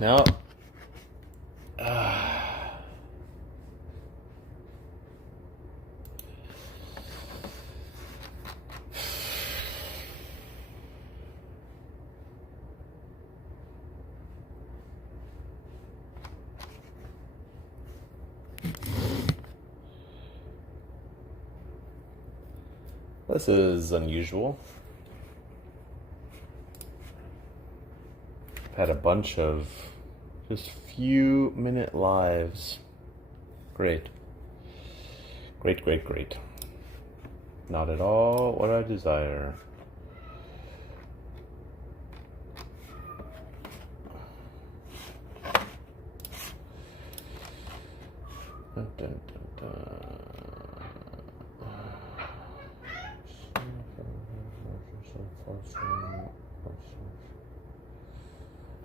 Now, this is unusual. I've had a bunch of just few minute lives. Great. Great, great, great. Not at all what I desire. Dun, dun, dun, dun.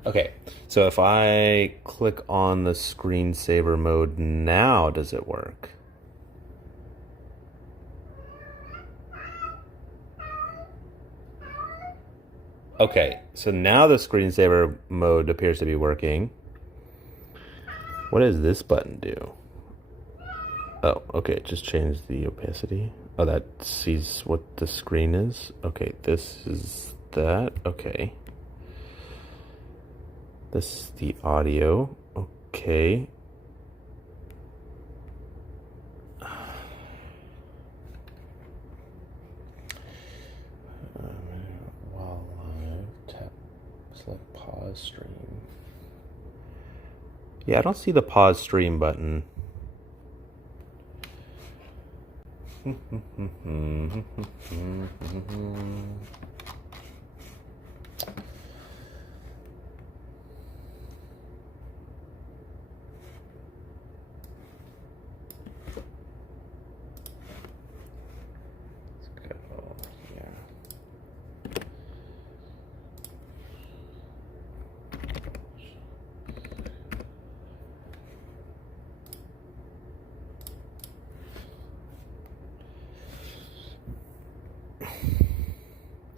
Okay, so if I click on the screensaver mode now, does it work? Okay, so now the screensaver mode appears to be working. What does this button do? Oh, okay, just change the opacity. Oh, that sees what the screen is. Okay, this is that. Okay. This is the audio. Okay. While live, tap, select pause stream. Yeah, I don't see the pause stream button.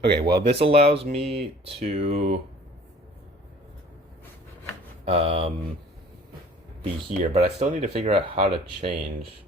Okay, well, this allows me to be here, but I still need to figure out how to change.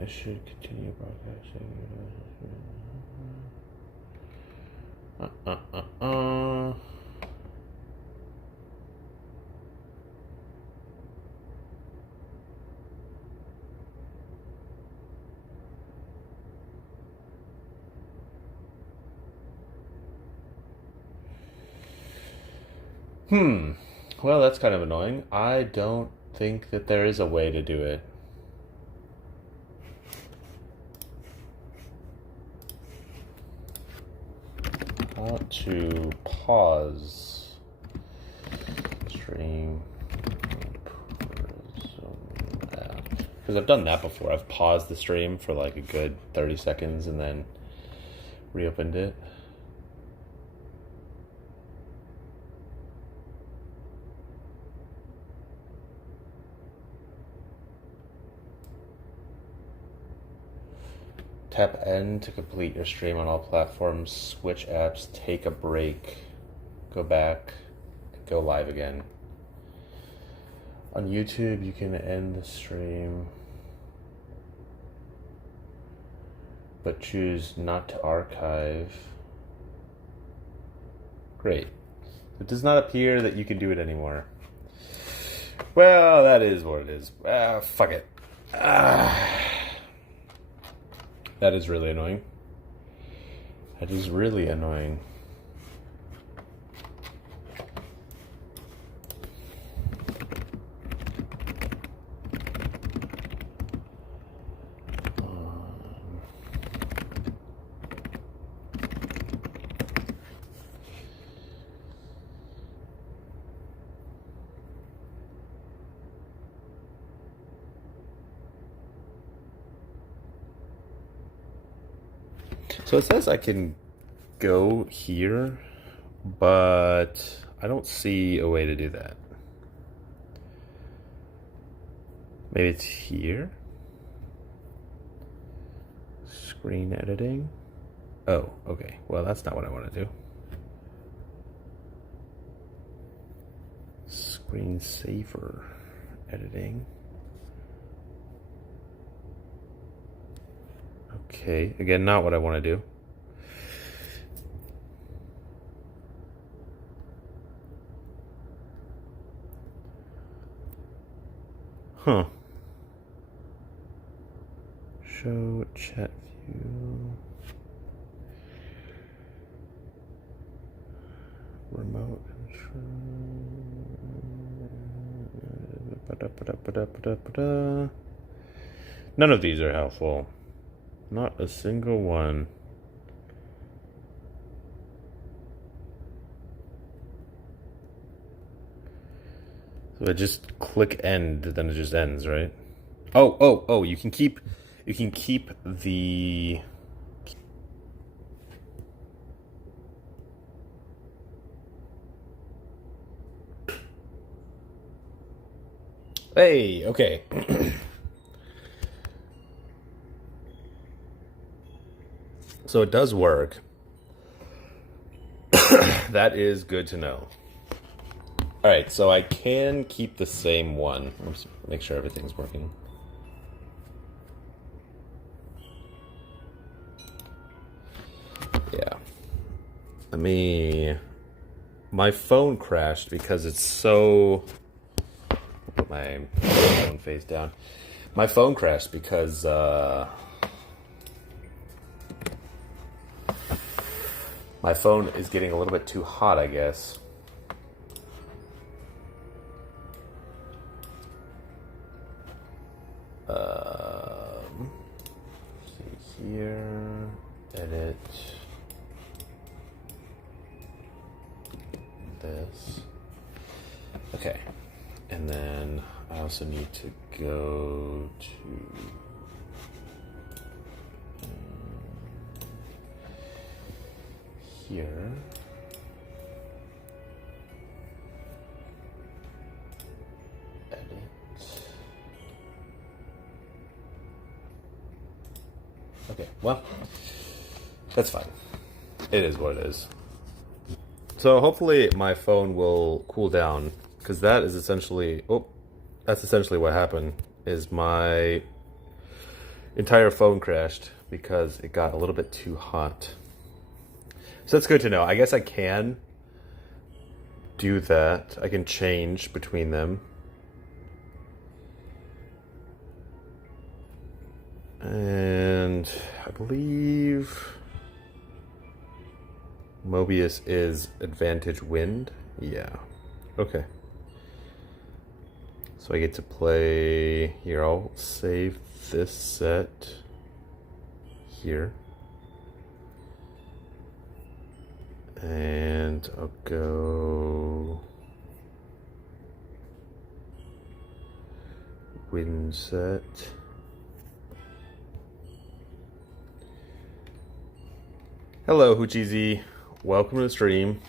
I should continue broadcasting. Well, that's kind of annoying. I don't think that there is a way to do it. How to pause stream. Because I've done that before. I've paused the stream for like a good 30 seconds and then reopened it. Tap N to complete your stream on all platforms. Switch apps, take a break, go back, go live again. On YouTube, you can end the stream, but choose not to archive. Great. It does not appear that you can do it anymore. Well, that is what it is. Fuck it. That is really annoying. That is really annoying. So it says I can go here, but I don't see a way to do that. Maybe it's here? Screen editing? Oh, okay. Well, that's not what I want to do. Screensaver editing. Okay, again, not what I want to do. Huh. Show chat view. Remote control. None of these are helpful. Not a single one. So I just click end, then it just ends, right? Oh, you can keep the Hey, okay. So it does work. That is good to know. All right, so I can keep the same one. Let's make sure everything's working. Yeah. My phone crashed because it's so... I'll put my phone face down. My phone crashed because my phone is getting a little bit too hot, I guess. See here, edit this. Okay, and then I also need to go to here. Okay, well, that's fine. It is what it is. So hopefully my phone will cool down, because that is essentially, that's essentially what happened, is my entire phone crashed because it got a little bit too hot. So that's good to know. I guess I can do that. I can change between them. And I believe Mobius is advantage wind. Yeah. Okay. So I get to play here. I'll save this set here. And I'll go wind set. Hello, Hoochiezy. Welcome to the stream.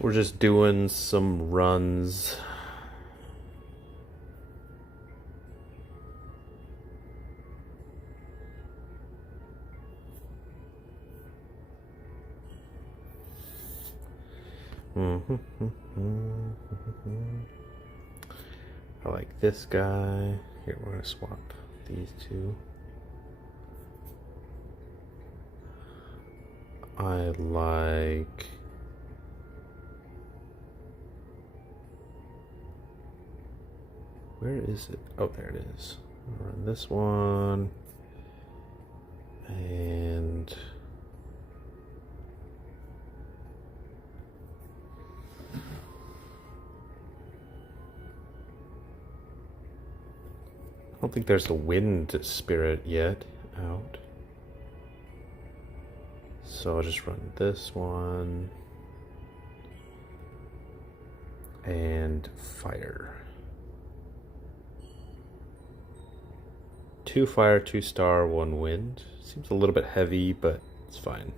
We're just doing some runs. I like this guy. Here, we're gonna swap these two. I like... Where is it? Oh, there it is. I'll run this one. And... I don't think there's the wind spirit yet out. So I'll just run this one. and fire. 2 fire, 2 star, 1 wind. Seems a little bit heavy, but it's fine.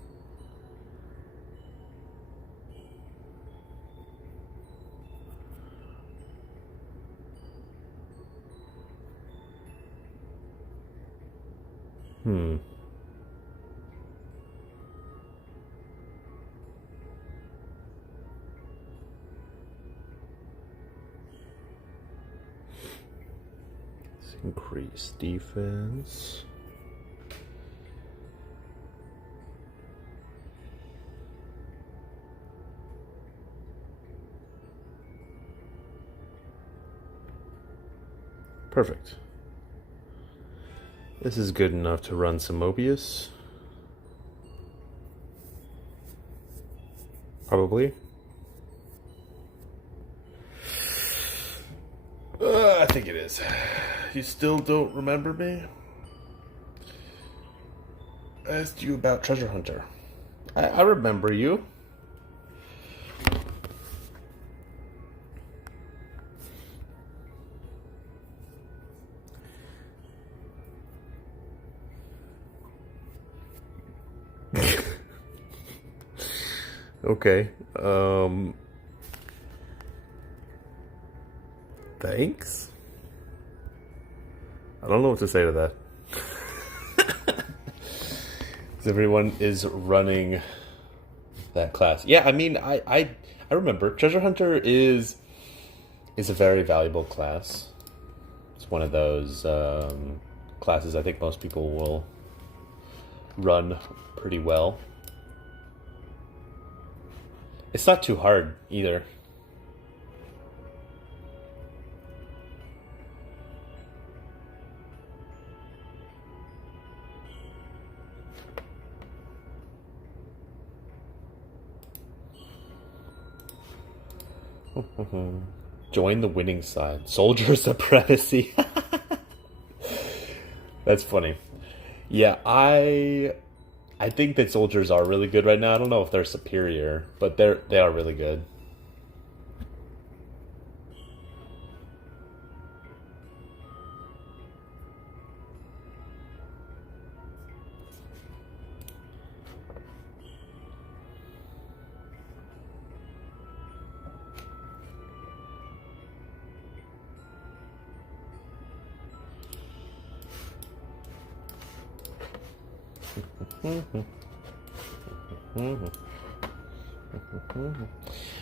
Let's increase defense. Perfect. This is good enough to run some Mobius. Probably. I think it is. You still don't remember me? I asked you about Treasure Hunter. I remember you. Okay. Thanks? I don't know what to say to that. Everyone is running that class. Yeah, I mean, I remember. Treasure Hunter is a very valuable class. It's one of those classes I think most people will run pretty well. It's not too hard either. Join the winning side. Soldier supremacy. That's funny. Yeah, I think that soldiers are really good right now. I don't know if they're superior, but they are really good.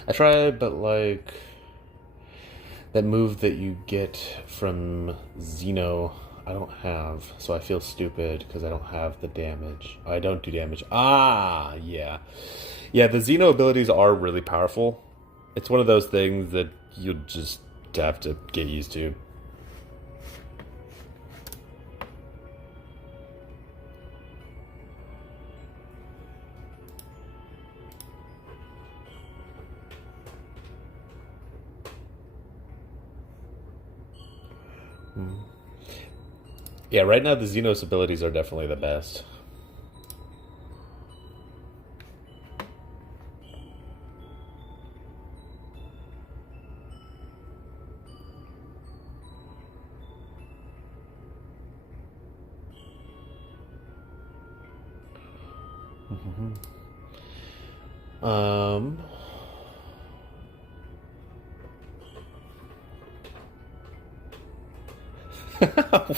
I tried, but like that move that you get from Xeno, I don't have, so I feel stupid because I don't have the damage. I don't do damage. Ah, yeah. Yeah, the Xeno abilities are really powerful. It's one of those things that you just have to get used to. Yeah, right now the Xenos abilities are definitely the best.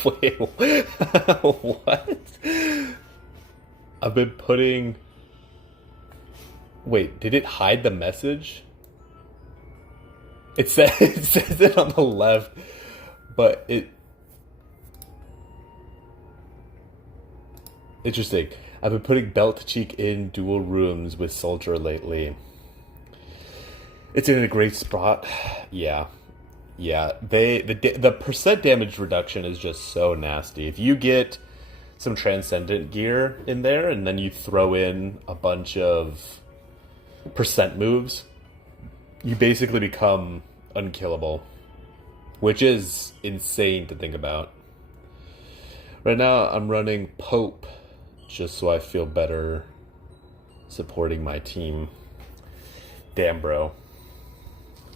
Wait, what? I've been putting... Wait, did it hide the message? It says it on the left, but it... Interesting. I've been putting belt to cheek in dual rooms with Soldier lately. It's in a great spot. Yeah. Yeah, the percent damage reduction is just so nasty. If you get some transcendent gear in there and then you throw in a bunch of percent moves, you basically become unkillable, which is insane to think about. Right now I'm running Pope just so I feel better supporting my team. Damn, bro.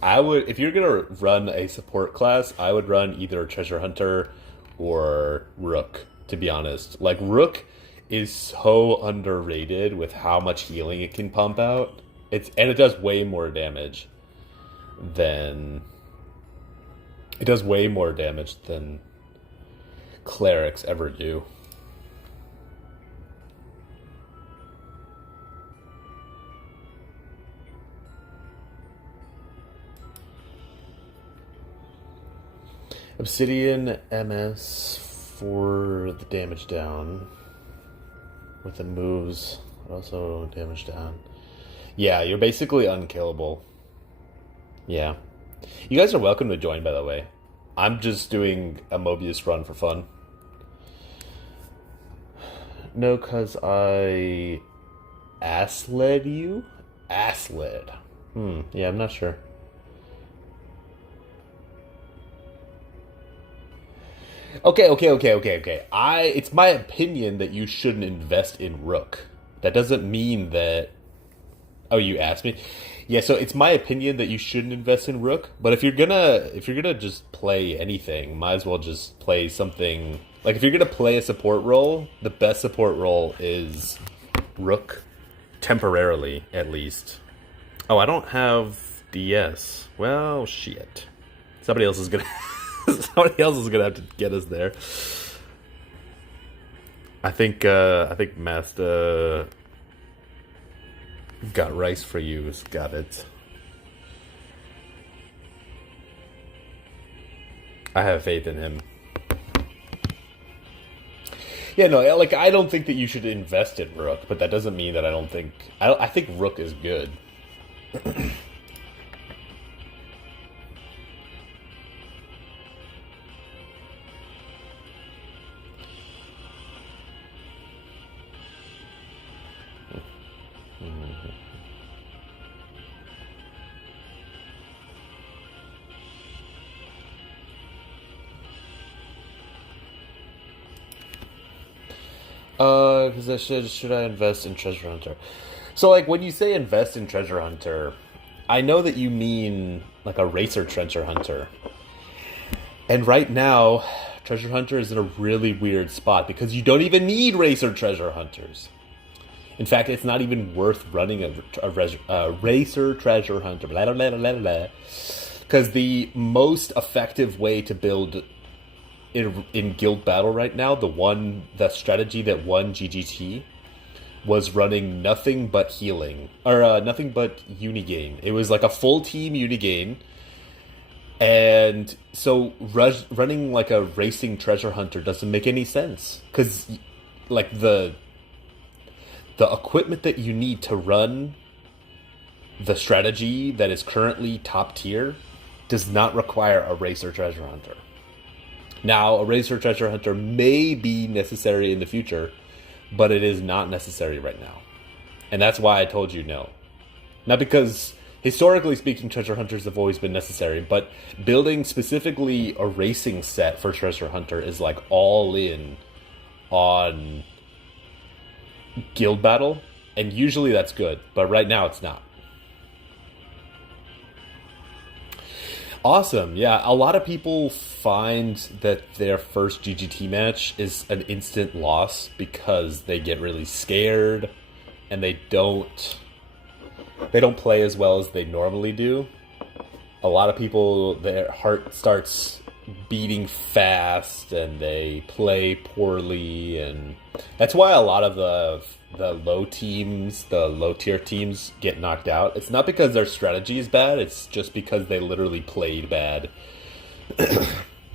I would, if you're gonna run a support class, I would run either Treasure Hunter or Rook, to be honest. Like, Rook is so underrated with how much healing it can pump out. And it does way more damage than clerics ever do. Obsidian MS for the damage down. With the moves, also damage down. Yeah, you're basically unkillable. Yeah. You guys are welcome to join, by the way. I'm just doing a Mobius run for fun. No, cause I ass-led you? Ass-led. Yeah, I'm not sure. Okay. It's my opinion that you shouldn't invest in Rook. That doesn't mean that. Oh, you asked me. Yeah, so it's my opinion that you shouldn't invest in Rook. But if you're gonna just play anything, might as well just play something. Like, if you're gonna play a support role, the best support role is Rook, temporarily at least. Oh, I don't have DS. Well, shit. Somebody else is gonna. Somebody else is gonna have to get us there. I think Master got rice for you. Got it. I have faith in him. Yeah, no, like, I don't think that you should invest in Rook, but that doesn't mean that I don't think. I think Rook is good. Because should I invest in Treasure Hunter? So, like, when you say invest in Treasure Hunter, I know that you mean like a racer Treasure Hunter. And right now, Treasure Hunter is in a really weird spot because you don't even need racer Treasure Hunters. In fact, it's not even worth running a racer Treasure Hunter. Because the most effective way to build in guild battle right now, the strategy that won GGT was running nothing but healing, or nothing but Unigain. It was like a full team Unigain, and so running like a racing Treasure Hunter doesn't make any sense because, like, the equipment that you need to run the strategy that is currently top tier does not require a racer Treasure Hunter. Now, a racer Treasure Hunter may be necessary in the future, but it is not necessary right now. And that's why I told you no. Not because, historically speaking, Treasure Hunters have always been necessary, but building specifically a racing set for Treasure Hunter is like all in on guild battle, and usually that's good, but right now it's not. Awesome. Yeah, a lot of people find that their first GGT match is an instant loss because they get really scared and they don't play as well as they normally do. A lot of people, their heart starts beating fast and they play poorly, and that's why a lot of the low teams, the low tier teams, get knocked out. It's not because their strategy is bad, it's just because they literally played bad.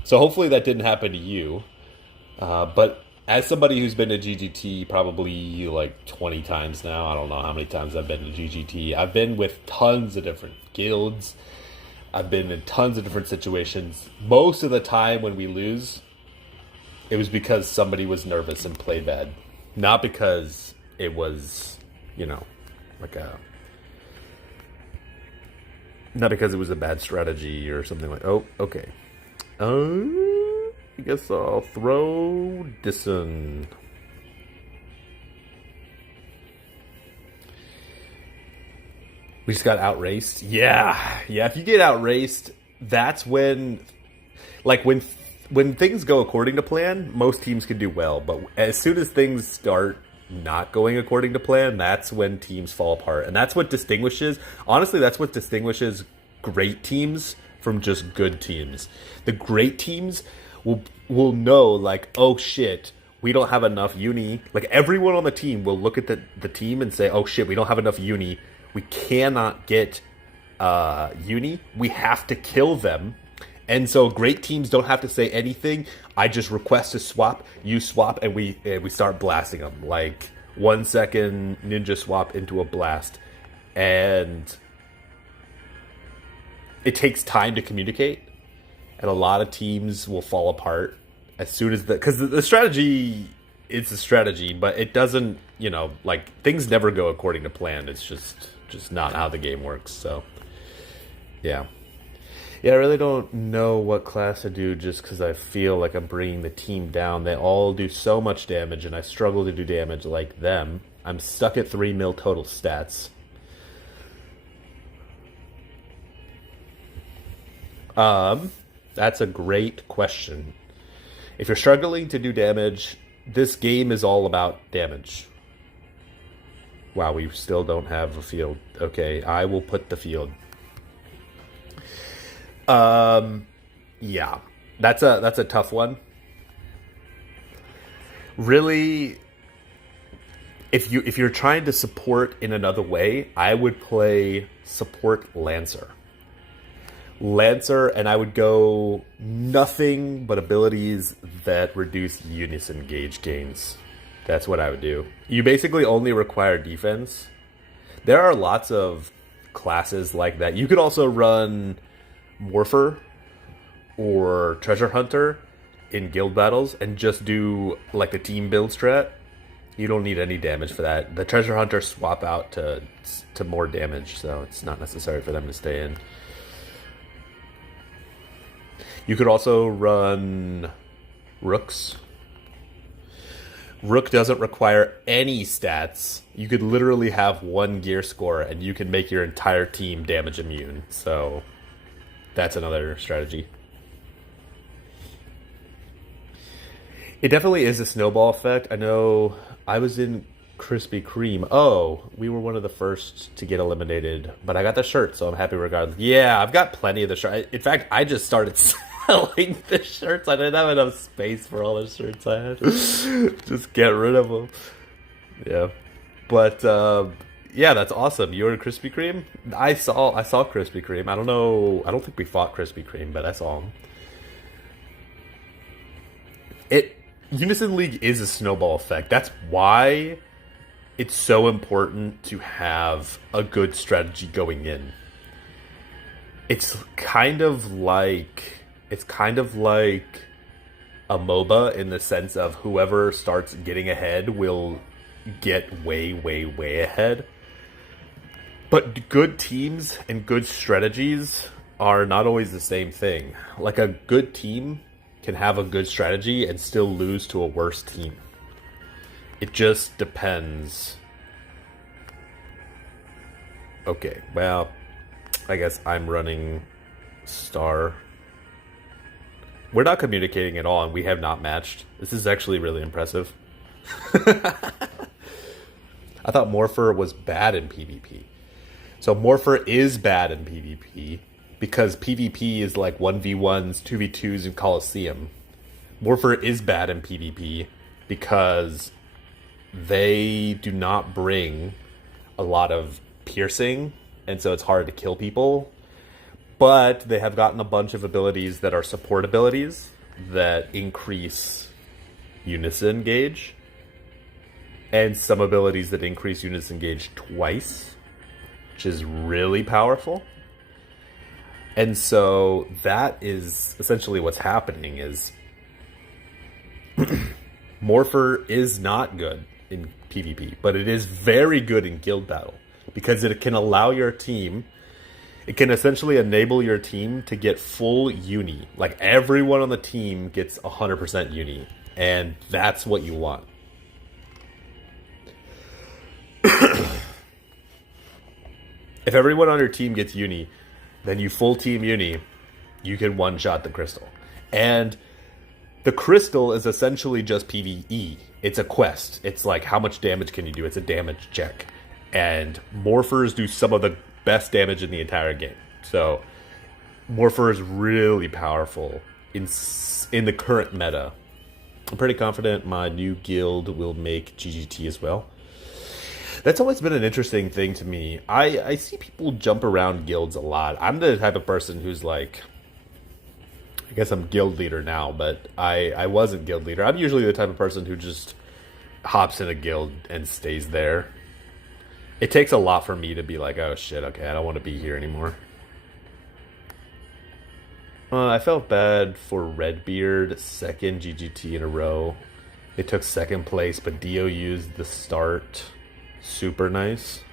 So hopefully that didn't happen to you. But as somebody who's been to GGT probably like 20 times now, I don't know how many times I've been to GGT. I've been with tons of different guilds. I've been in tons of different situations. Most of the time when we lose, it was because somebody was nervous and played bad. Not because it was, not because it was a bad strategy or something like. Oh, okay. I guess I'll throw this in. We just got outraced. Yeah. Yeah, if you get outraced, that's when like when things go according to plan, most teams can do well, but as soon as things start not going according to plan, that's when teams fall apart. And that's what distinguishes, honestly, that's what distinguishes great teams from just good teams. The great teams will know like, oh shit, we don't have enough uni. Like everyone on the team will look at the team and say, oh shit, we don't have enough uni. We cannot get uni. We have to kill them. And so great teams don't have to say anything. I just request a swap, you swap, and we start blasting them. Like 1 second ninja swap into a blast. And it takes time to communicate. And a lot of teams will fall apart as soon as because the strategy is a strategy, but it doesn't, like things never go according to plan. It's just not how the game works. So, yeah. Yeah, I really don't know what class to do just because I feel like I'm bringing the team down. They all do so much damage, and I struggle to do damage like them. I'm stuck at 3 mil total stats. That's a great question. If you're struggling to do damage, this game is all about damage. Wow, we still don't have a field. Okay, I will put the field. Yeah, that's a tough one. Really, if you're trying to support in another way, I would play support Lancer. And I would go nothing but abilities that reduce unison gauge gains. That's what I would do. You basically only require defense. There are lots of classes like that. You could also run Morpher or Treasure Hunter in guild battles and just do like a team build strat. You don't need any damage for that. The Treasure Hunter swap out to more damage, so it's not necessary for them to stay in. You could also run Rooks. Rook doesn't require any stats. You could literally have 1 gear score and you can make your entire team damage immune. So that's another strategy. It definitely is a snowball effect. I know I was in Krispy Kreme. Oh, we were one of the first to get eliminated, but I got the shirt, so I'm happy regardless. Yeah, I've got plenty of the shirt. In fact, I just started selling the shirts. I didn't have enough space for all the shirts I had. Just get rid of them. Yeah, but yeah, that's awesome. You were in Krispy Kreme. I saw Krispy Kreme. I don't know. I don't think we fought Krispy Kreme, but I saw him. Unison League is a snowball effect. That's why it's so important to have a good strategy going in. It's kind of like a MOBA in the sense of whoever starts getting ahead will get way, way, way ahead. But good teams and good strategies are not always the same thing. Like a good team can have a good strategy and still lose to a worse team. It just depends. Okay, well, I guess I'm running Star. We're not communicating at all, and we have not matched. This is actually really impressive. I thought Morpher was bad in PvP. So Morpher is bad in PvP because PvP is like 1v1s, 2v2s in Coliseum. Morpher is bad in PvP because they do not bring a lot of piercing, and so it's hard to kill people. But they have gotten a bunch of abilities that are support abilities that increase unison gauge, and some abilities that increase unison gauge twice, which is really powerful. And so that is essentially what's happening is Morpher is not good in PvP, but it is very good in guild battle because it can allow your team, it can essentially enable your team to get full uni. Like everyone on the team gets 100% uni, and that's what you want. If everyone on your team gets uni, then you full team uni, you can one-shot the crystal. And the crystal is essentially just PvE. It's a quest. It's like, how much damage can you do? It's a damage check. And morphers do some of the best damage in the entire game. So morpher is really powerful in the current meta. I'm pretty confident my new guild will make GGT as well. That's always been an interesting thing to me. I see people jump around guilds a lot. I'm the type of person who's like, I guess I'm guild leader now, but I wasn't guild leader. I'm usually the type of person who just hops in a guild and stays there. It takes a lot for me to be like, oh shit, okay, I don't want to be here anymore. I felt bad for Redbeard, second GGT in a row. They took second place, but Dio used the start. Super nice.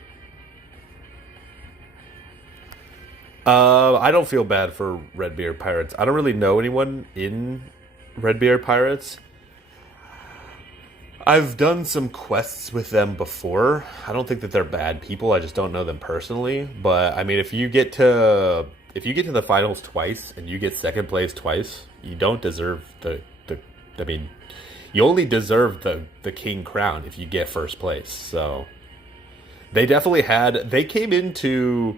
I don't feel bad for Redbeard Pirates. I don't really know anyone in Redbeard Pirates. I've done some quests with them before. I don't think that they're bad people. I just don't know them personally. But I mean, if you get to the finals twice and you get second place twice, you don't deserve I mean, you only deserve the king crown if you get first place. So they definitely they came into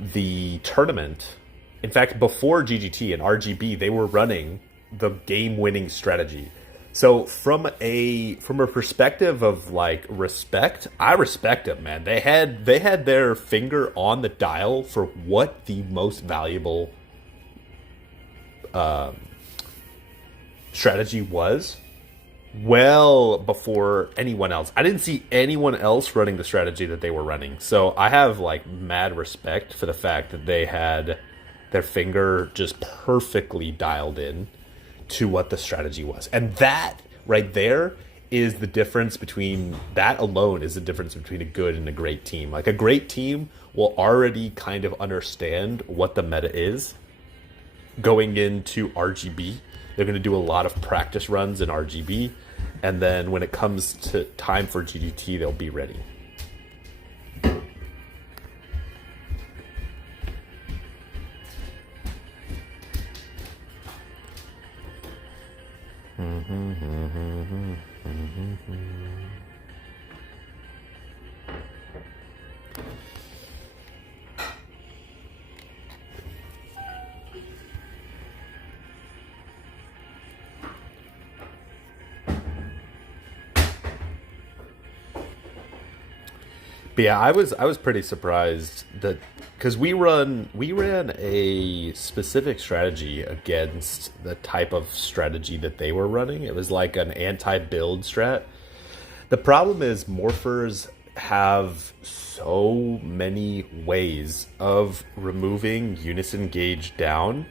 the tournament. In fact, before GGT and RGB, they were running the game-winning strategy. So from a perspective of like respect, I respect them, man. They had their finger on the dial for what the most valuable strategy was, well before anyone else. I didn't see anyone else running the strategy that they were running. So I have like mad respect for the fact that they had their finger just perfectly dialed in to what the strategy was. And that right there is the difference between, that alone is the difference between a good and a great team. Like a great team will already kind of understand what the meta is going into RGB. They're going to do a lot of practice runs in RGB. And then when it comes to time for GGT, they'll be ready. But yeah, I was pretty surprised that, because we ran a specific strategy against the type of strategy that they were running. It was like an anti-build strat. The problem is morphers have so many ways of removing unison gauge down.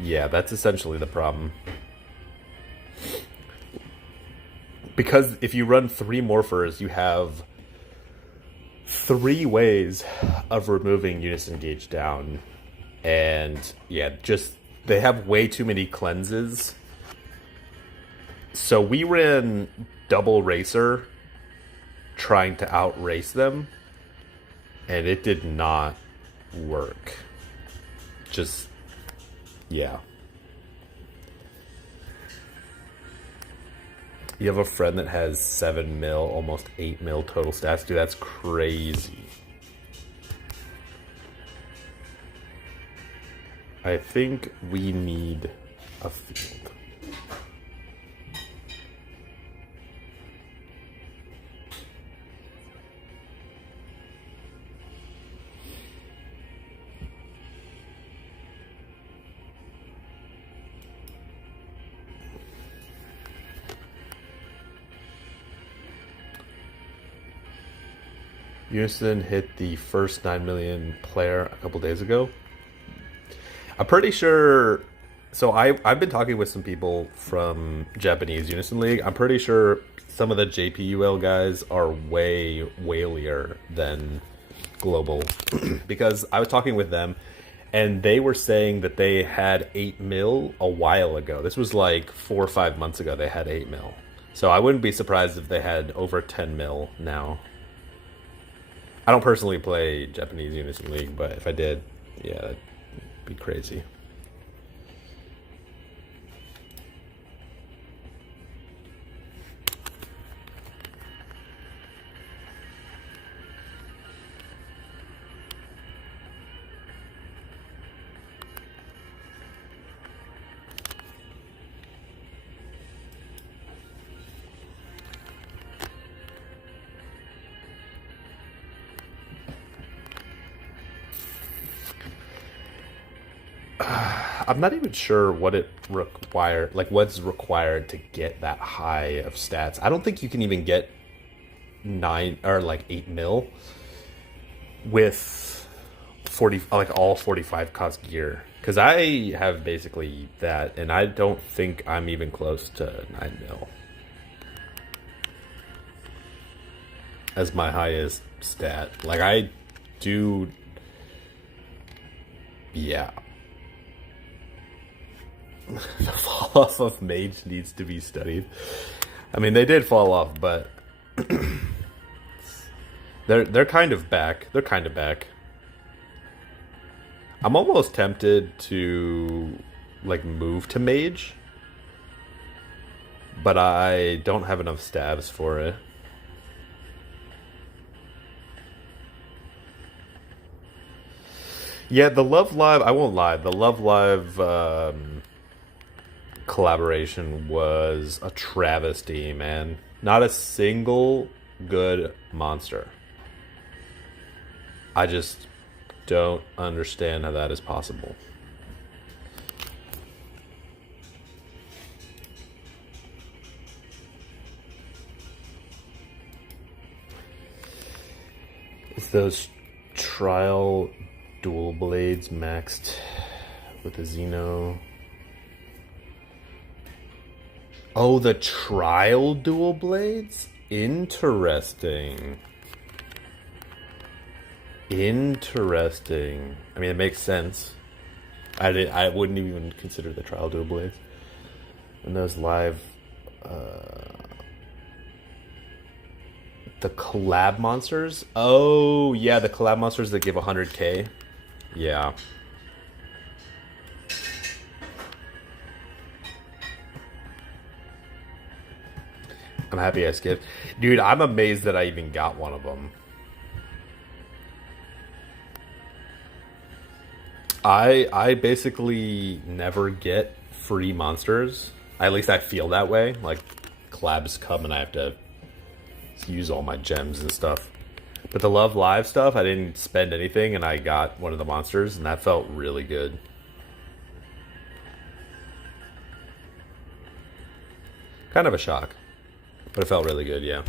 Yeah, that's essentially the problem. Because if you run 3 morphers, you have 3 ways of removing unison gauge down. And yeah, just they have way too many cleanses. So we ran double racer trying to outrace them, and it did not work. Just, yeah. You have a friend that has 7 mil, almost 8 mil total stats. Dude, that's crazy. I think we need a field. Unison hit the first 9 million player a couple days ago. I'm pretty sure. So I've been talking with some people from Japanese Unison League. I'm pretty sure some of the JPUL guys are way whalier than global, because I was talking with them and they were saying that they had 8 mil a while ago. This was like 4 or 5 months ago. They had 8 mil. So I wouldn't be surprised if they had over 10 mil now. I don't personally play Japanese Unison League, but if I did, yeah, that'd be crazy. I'm not even sure what it required, like what's required to get that high of stats. I don't think you can even get 9 or like 8 mil with 40, like all 45 cost gear. Because I have basically that, and I don't think I'm even close to 9 mil as my highest stat. Like I do, yeah. The fall off of Mage needs to be studied. I mean, they did fall off, but they're kind of back. They're kind of back. I'm almost tempted to like move to Mage, but I don't have enough stabs for it. Yeah, the Love Live, I won't lie, the Love Live collaboration was a travesty, man. Not a single good monster. I just don't understand how that is possible. Is those trial dual blades maxed with a Xeno? Oh, the trial dual blades? Interesting. Interesting. I mean, it makes sense. I wouldn't even consider the trial dual blades. And those live... the collab monsters? Oh, yeah, the collab monsters that give 100k. Yeah. I'm happy I skipped. Dude, I'm amazed that I even got one of them. I basically never get free monsters. At least I feel that way. Like, collabs come and I have to use all my gems and stuff. But the Love Live stuff, I didn't spend anything and I got one of the monsters and that felt really good. Kind of a shock. But it felt really good, yeah.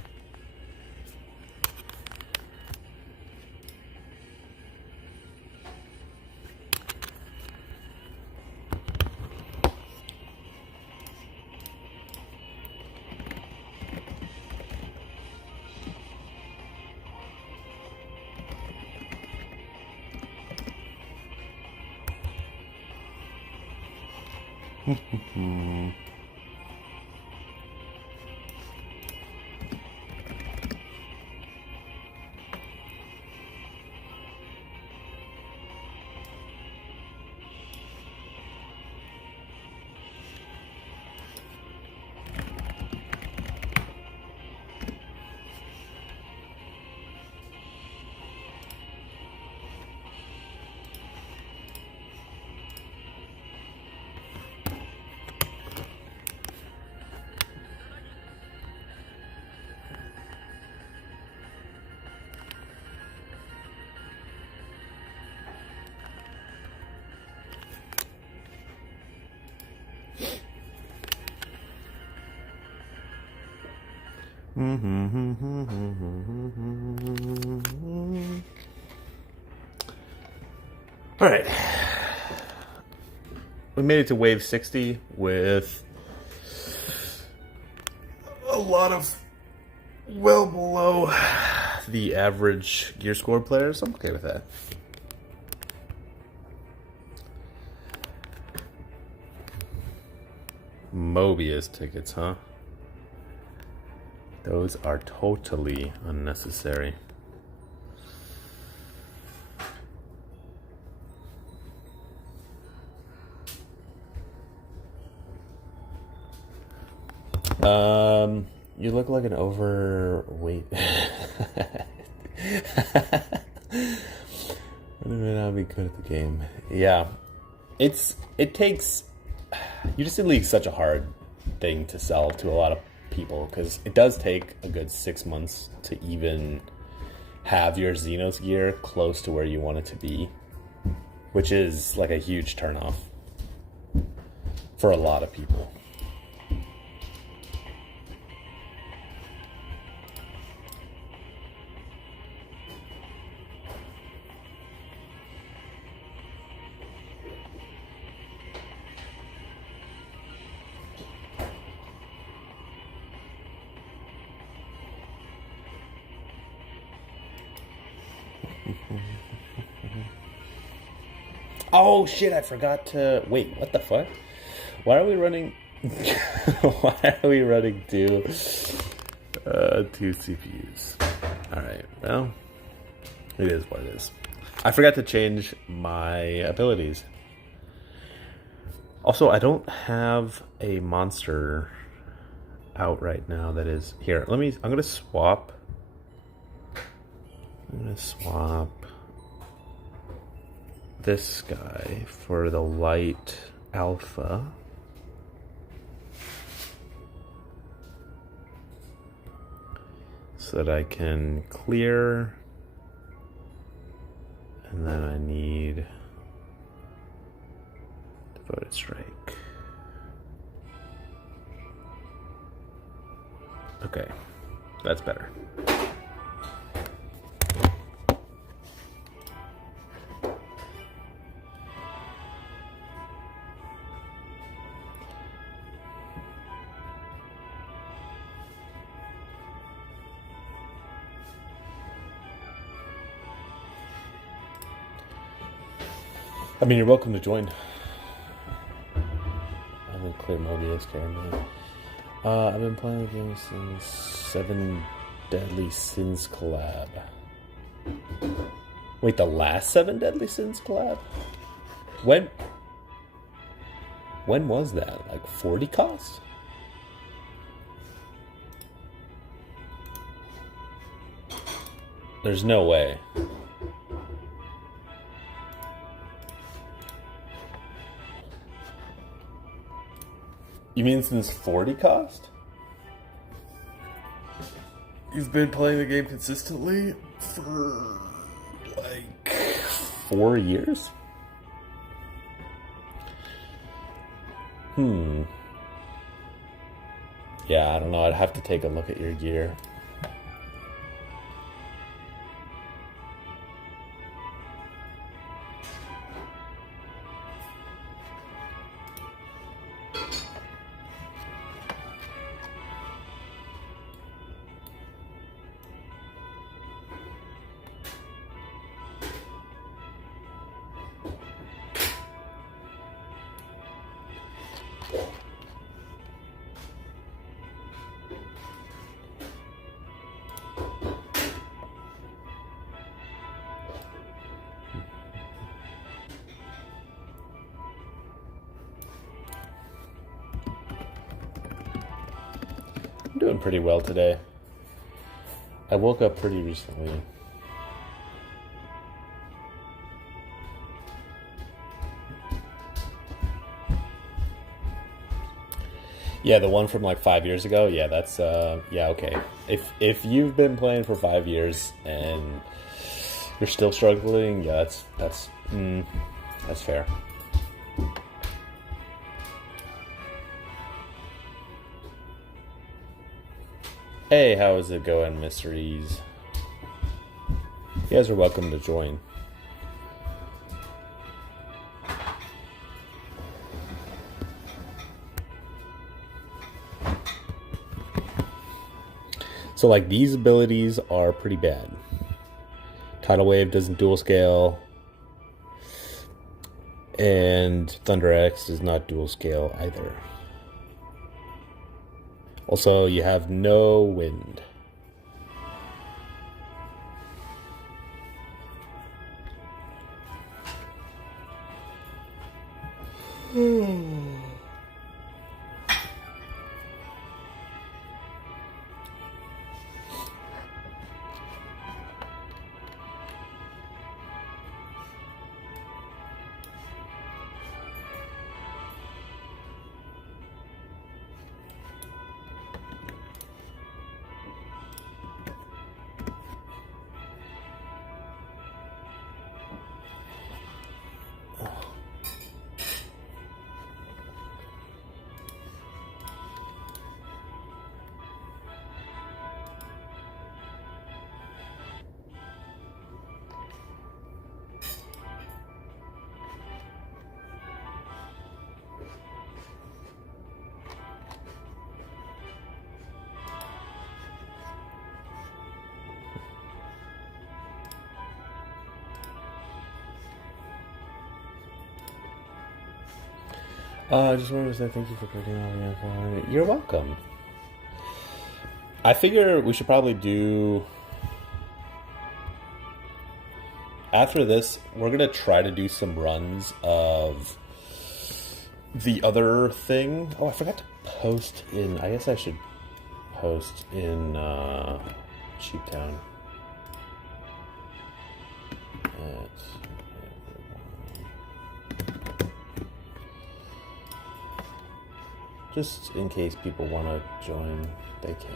All right. We made it to wave 60 with a lot of well below the average gear score players. I'm okay with that. Mobius tickets, huh? Those are totally unnecessary. You look like an overweight. I may not be good at the game. Yeah, it takes. Utility League's such a hard thing to sell to a lot of people because it does take a good 6 months to even have your Xenos gear close to where you want it to be, which is like a huge turnoff for a lot of people. Oh shit, I forgot to... Wait, what the fuck? Why are we running... Why are we running two CPUs? Alright, well, it is what it is. I forgot to change my abilities. Also, I don't have a monster out right now that is... Here, I'm gonna swap... this guy for the light alpha. So that I can clear. And then I need devoted strike. Okay, that's better. I mean, you're welcome to join. I'm gonna clear Mobius currently. I've been playing the game since 7 Deadly Sins collab. Wait, the last 7 Deadly Sins collab? When was that? Like 40 cost? There's no way. You mean since 40 cost? You've been playing the game consistently for like 4 years? Yeah, I don't know. I'd have to take a look at your gear. I'm doing pretty well today. I woke up pretty recently. Yeah, the one from like 5 years ago. Yeah, that's yeah, okay. If you've been playing for 5 years and you're still struggling, yeah, that's fair. Hey, how is it going, mysteries? You guys are welcome to join. So, like, these abilities are pretty bad. Tidal Wave doesn't dual scale. And Thunder X does not dual scale either. Also, you have no wind. I just wanted to say thank you for creating all the info. You're welcome. I figure we should probably do... After this, we're going to try to do some runs of the other thing. Oh, I forgot to post in... I guess I should post in Sheeptown. Just in case people want to join, they can.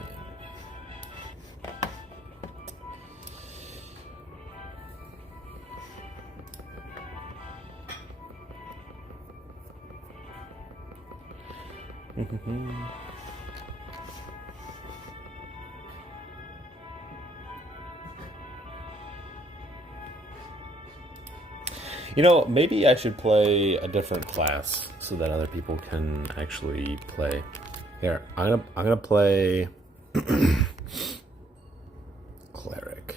You know, maybe I should play a different class so that other people can actually play. Here, I'm gonna play cleric.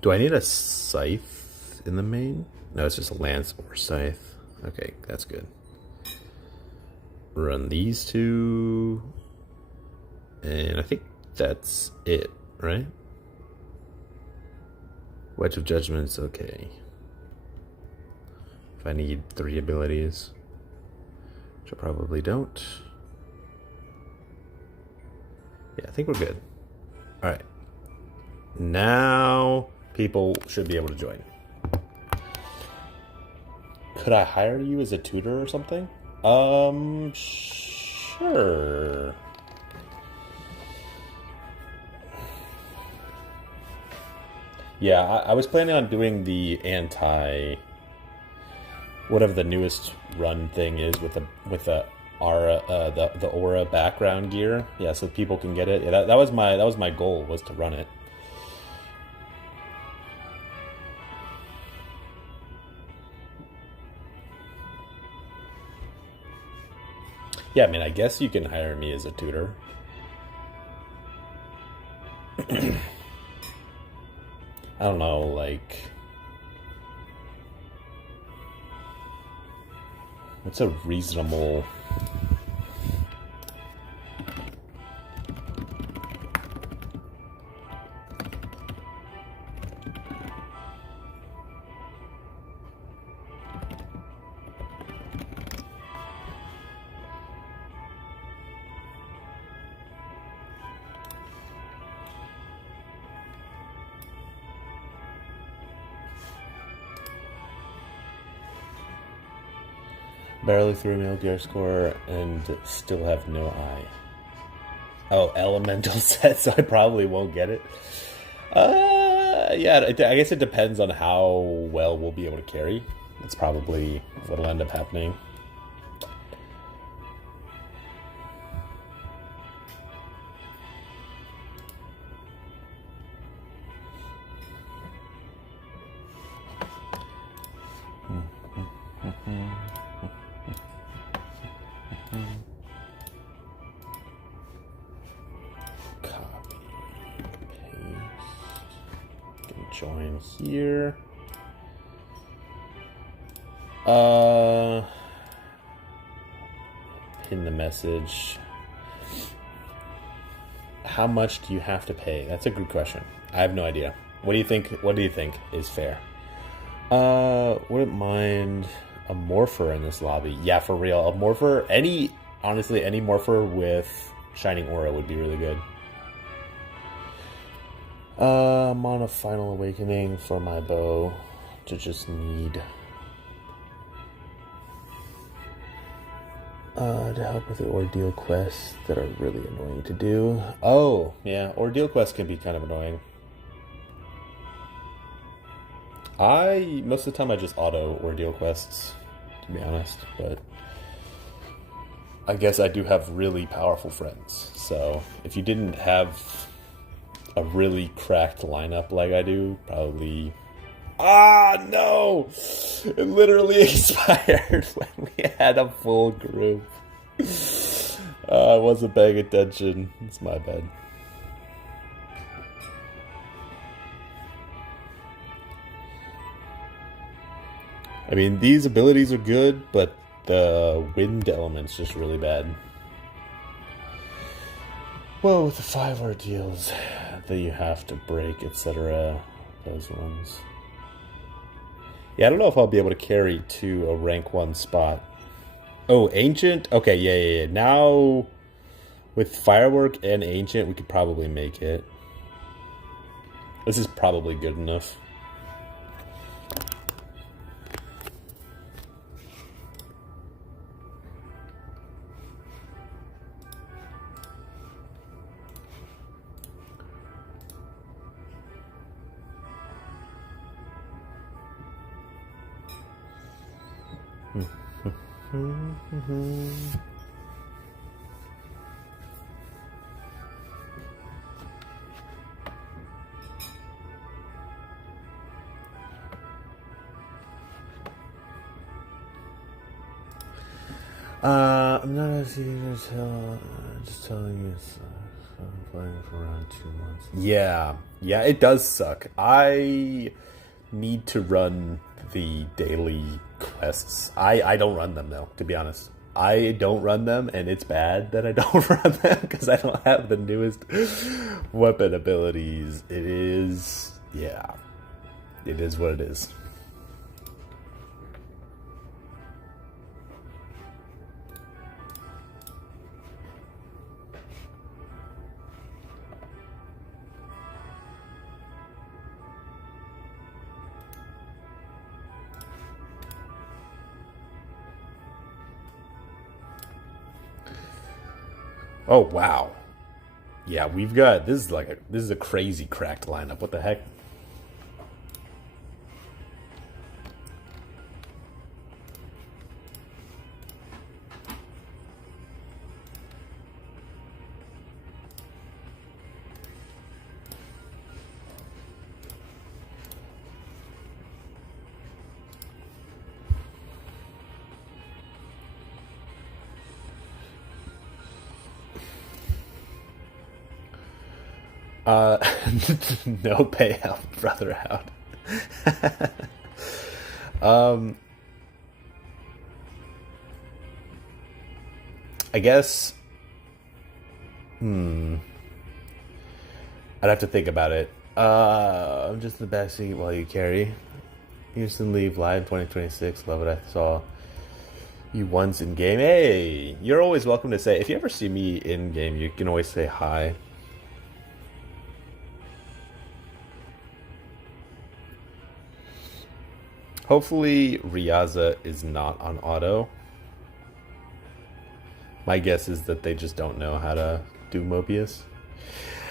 Do I need a scythe in the main? No, it's just a lance or scythe. Okay, that's good. Run these two, and I think that's it, right? Wedge of Judgment's okay. If I need 3 abilities, which I probably don't. Yeah, I think we're good. Alright. Now people should be able to join. Could I hire you as a tutor or something? Sure. Yeah, I was planning on doing the whatever the newest run thing is with the aura, the aura background gear. Yeah, so people can get it. Yeah, that was my goal, was to run it. Yeah, I mean, I guess you can hire me as a tutor. I don't know, like... What's a reasonable... Barely through Meal Gear score and still have no eye. Oh, elemental set, so I probably won't get it. Yeah, I guess it depends on how well we'll be able to carry. That's probably what'll end up happening. Join here. pin the message. How much do you have to pay? That's a good question. I have no idea. What do you think? What do you think is fair? Wouldn't mind a morpher in this lobby. Yeah, for real. A morpher, honestly, any morpher with Shining Aura would be really good. I'm on a Final Awakening for my bow to just need to help with the ordeal quests that are really annoying to do. Oh, yeah, ordeal quests can be kind of annoying. Most of the time I just auto ordeal quests, to be honest, but I guess I do have really powerful friends. So if you didn't have a really cracked lineup like I do, probably... Ah, no! It literally expired when we had a full group. I wasn't paying attention. It's my bad. I mean, these abilities are good, but the wind element's just really bad. Well, with the 5 ordeals that you have to break, etc., those ones. Yeah, I don't know if I'll be able to carry to a rank 1 spot. Oh, Ancient? Okay, yeah. Now, with Firework and Ancient, we could probably make it. This is probably good enough. I'm not asking you to tell, just telling you I'm playing for around 2 months. Yeah, it does suck. I need to run the daily quests. I don't run them, though, to be honest. I don't run them, and it's bad that I don't run them because I don't have the newest weapon abilities. It is what it is. Oh wow, yeah, we've got this is a crazy cracked lineup. What the heck? No payout, brother out. I guess. I'd have to think about it. I'm just in the backseat while you carry. Houston Leave Live 2026. Love it. I saw you once in game. Hey, you're always welcome to say. If you ever see me in game, you can always say hi. Hopefully, Riaza is not on auto. My guess is that they just don't know how to do Mobius.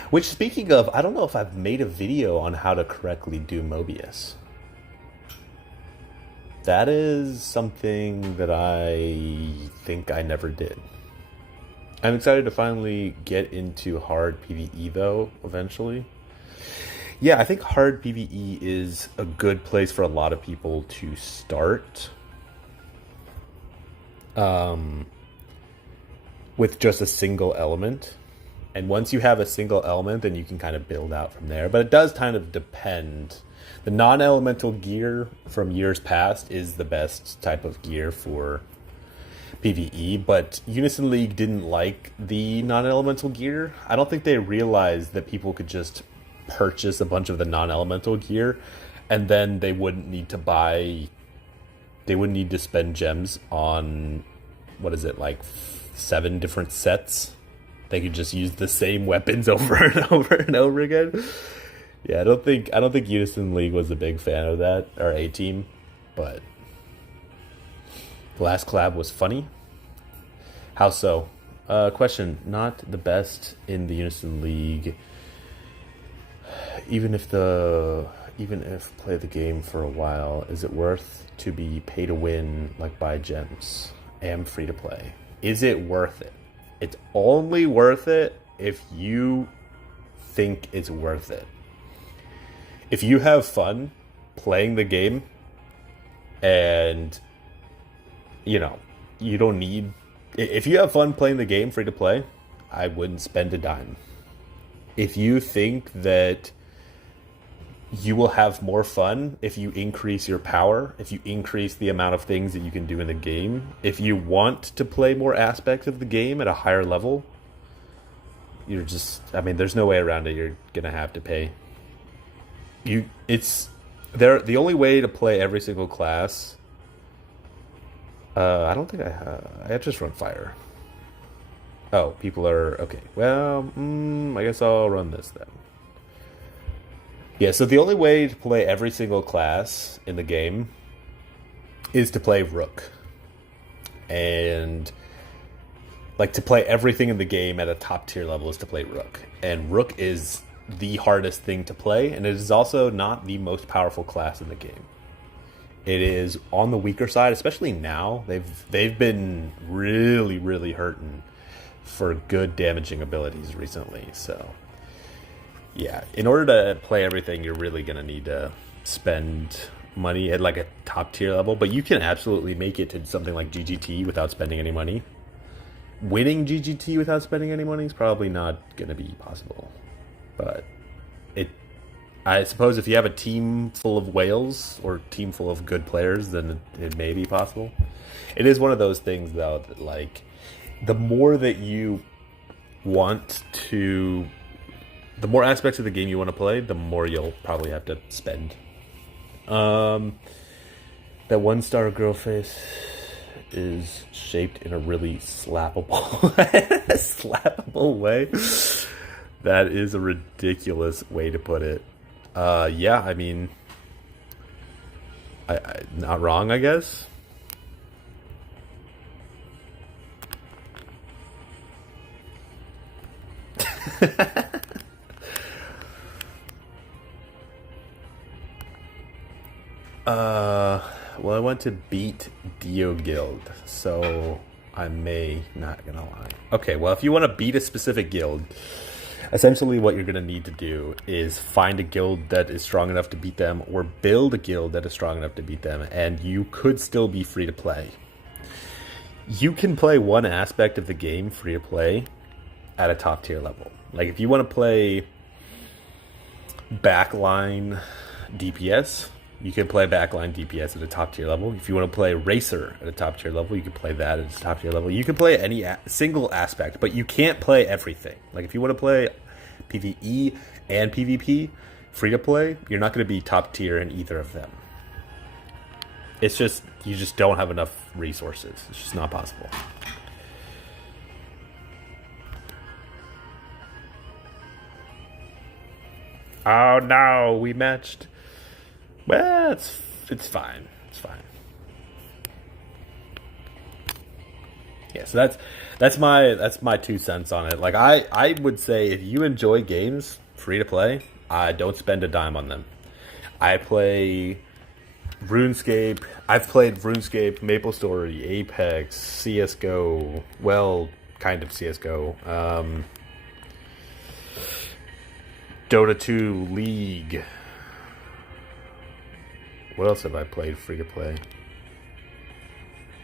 Which, speaking of, I don't know if I've made a video on how to correctly do Mobius. That is something that I think I never did. I'm excited to finally get into hard PvE, though, eventually. Yeah, I think hard PvE is a good place for a lot of people to start. With just a single element. And once you have a single element, then you can kind of build out from there. But it does kind of depend. The non-elemental gear from years past is the best type of gear for PvE, but Unison League didn't like the non-elemental gear. I don't think they realized that people could just purchase a bunch of the non-elemental gear, and then they wouldn't need to spend gems on, what is it, like 7 different sets. They could just use the same weapons over and over and over again. Yeah, I don't think Unison League was a big fan of that, or A-Team, but the last collab was funny. How so? Question, not the best in the Unison League. Even if play the game for a while, is it worth to be pay to win, like buy gems and free to play? Is it worth it? It's only worth it if you think it's worth it. If you have fun playing the game and, you don't need... If you have fun playing the game free to play, I wouldn't spend a dime. If you think that you will have more fun if you increase your power, if you increase the amount of things that you can do in the game, if you want to play more aspects of the game at a higher level, there's no way around it. You're gonna have to pay. The only way to play every single class. I don't think I just run fire. Oh, people are okay. Well, I guess I'll run this then. Yeah, so the only way to play every single class in the game is to play Rook. And, to play everything in the game at a top tier level is to play Rook. And Rook is the hardest thing to play, and it is also not the most powerful class in the game. It is on the weaker side, especially now. They've been really, really hurting for good damaging abilities recently, so... Yeah, in order to play everything, you're really going to need to spend money at a top tier level, but you can absolutely make it to something like GGT without spending any money. Winning GGT without spending any money is probably not going to be possible, but I suppose if you have a team full of whales or a team full of good players, then it may be possible. It is one of those things, though, that the more that you want to... The more aspects of the game you want to play, the more you'll probably have to spend. That 1-star girl face is shaped in a really slappable way. That is a ridiculous way to put it. Yeah, I not wrong, I guess. Well, I want to beat Dio Guild, so I may, not gonna lie. Okay, well, if you want to beat a specific guild, essentially what you're gonna need to do is find a guild that is strong enough to beat them, or build a guild that is strong enough to beat them, and you could still be free to play. You can play one aspect of the game free to play at a top tier level. If you want to play backline DPS, you can play backline DPS at a top tier level. If you want to play Racer at a top tier level, you can play that at a top tier level. You can play any single aspect, but you can't play everything. If you want to play PvE and PvP free to play, you're not going to be top tier in either of them. It's just, you just don't have enough resources. It's just not possible. Oh no, we matched. Well, it's fine. It's fine. Yeah, so that's my 2 cents on it. I would say if you enjoy games free to play, don't spend a dime on them. I play RuneScape. I've played RuneScape, MapleStory, Apex, CS:GO. Well, kind of CS:GO. Dota 2, League. What else have I played free to play?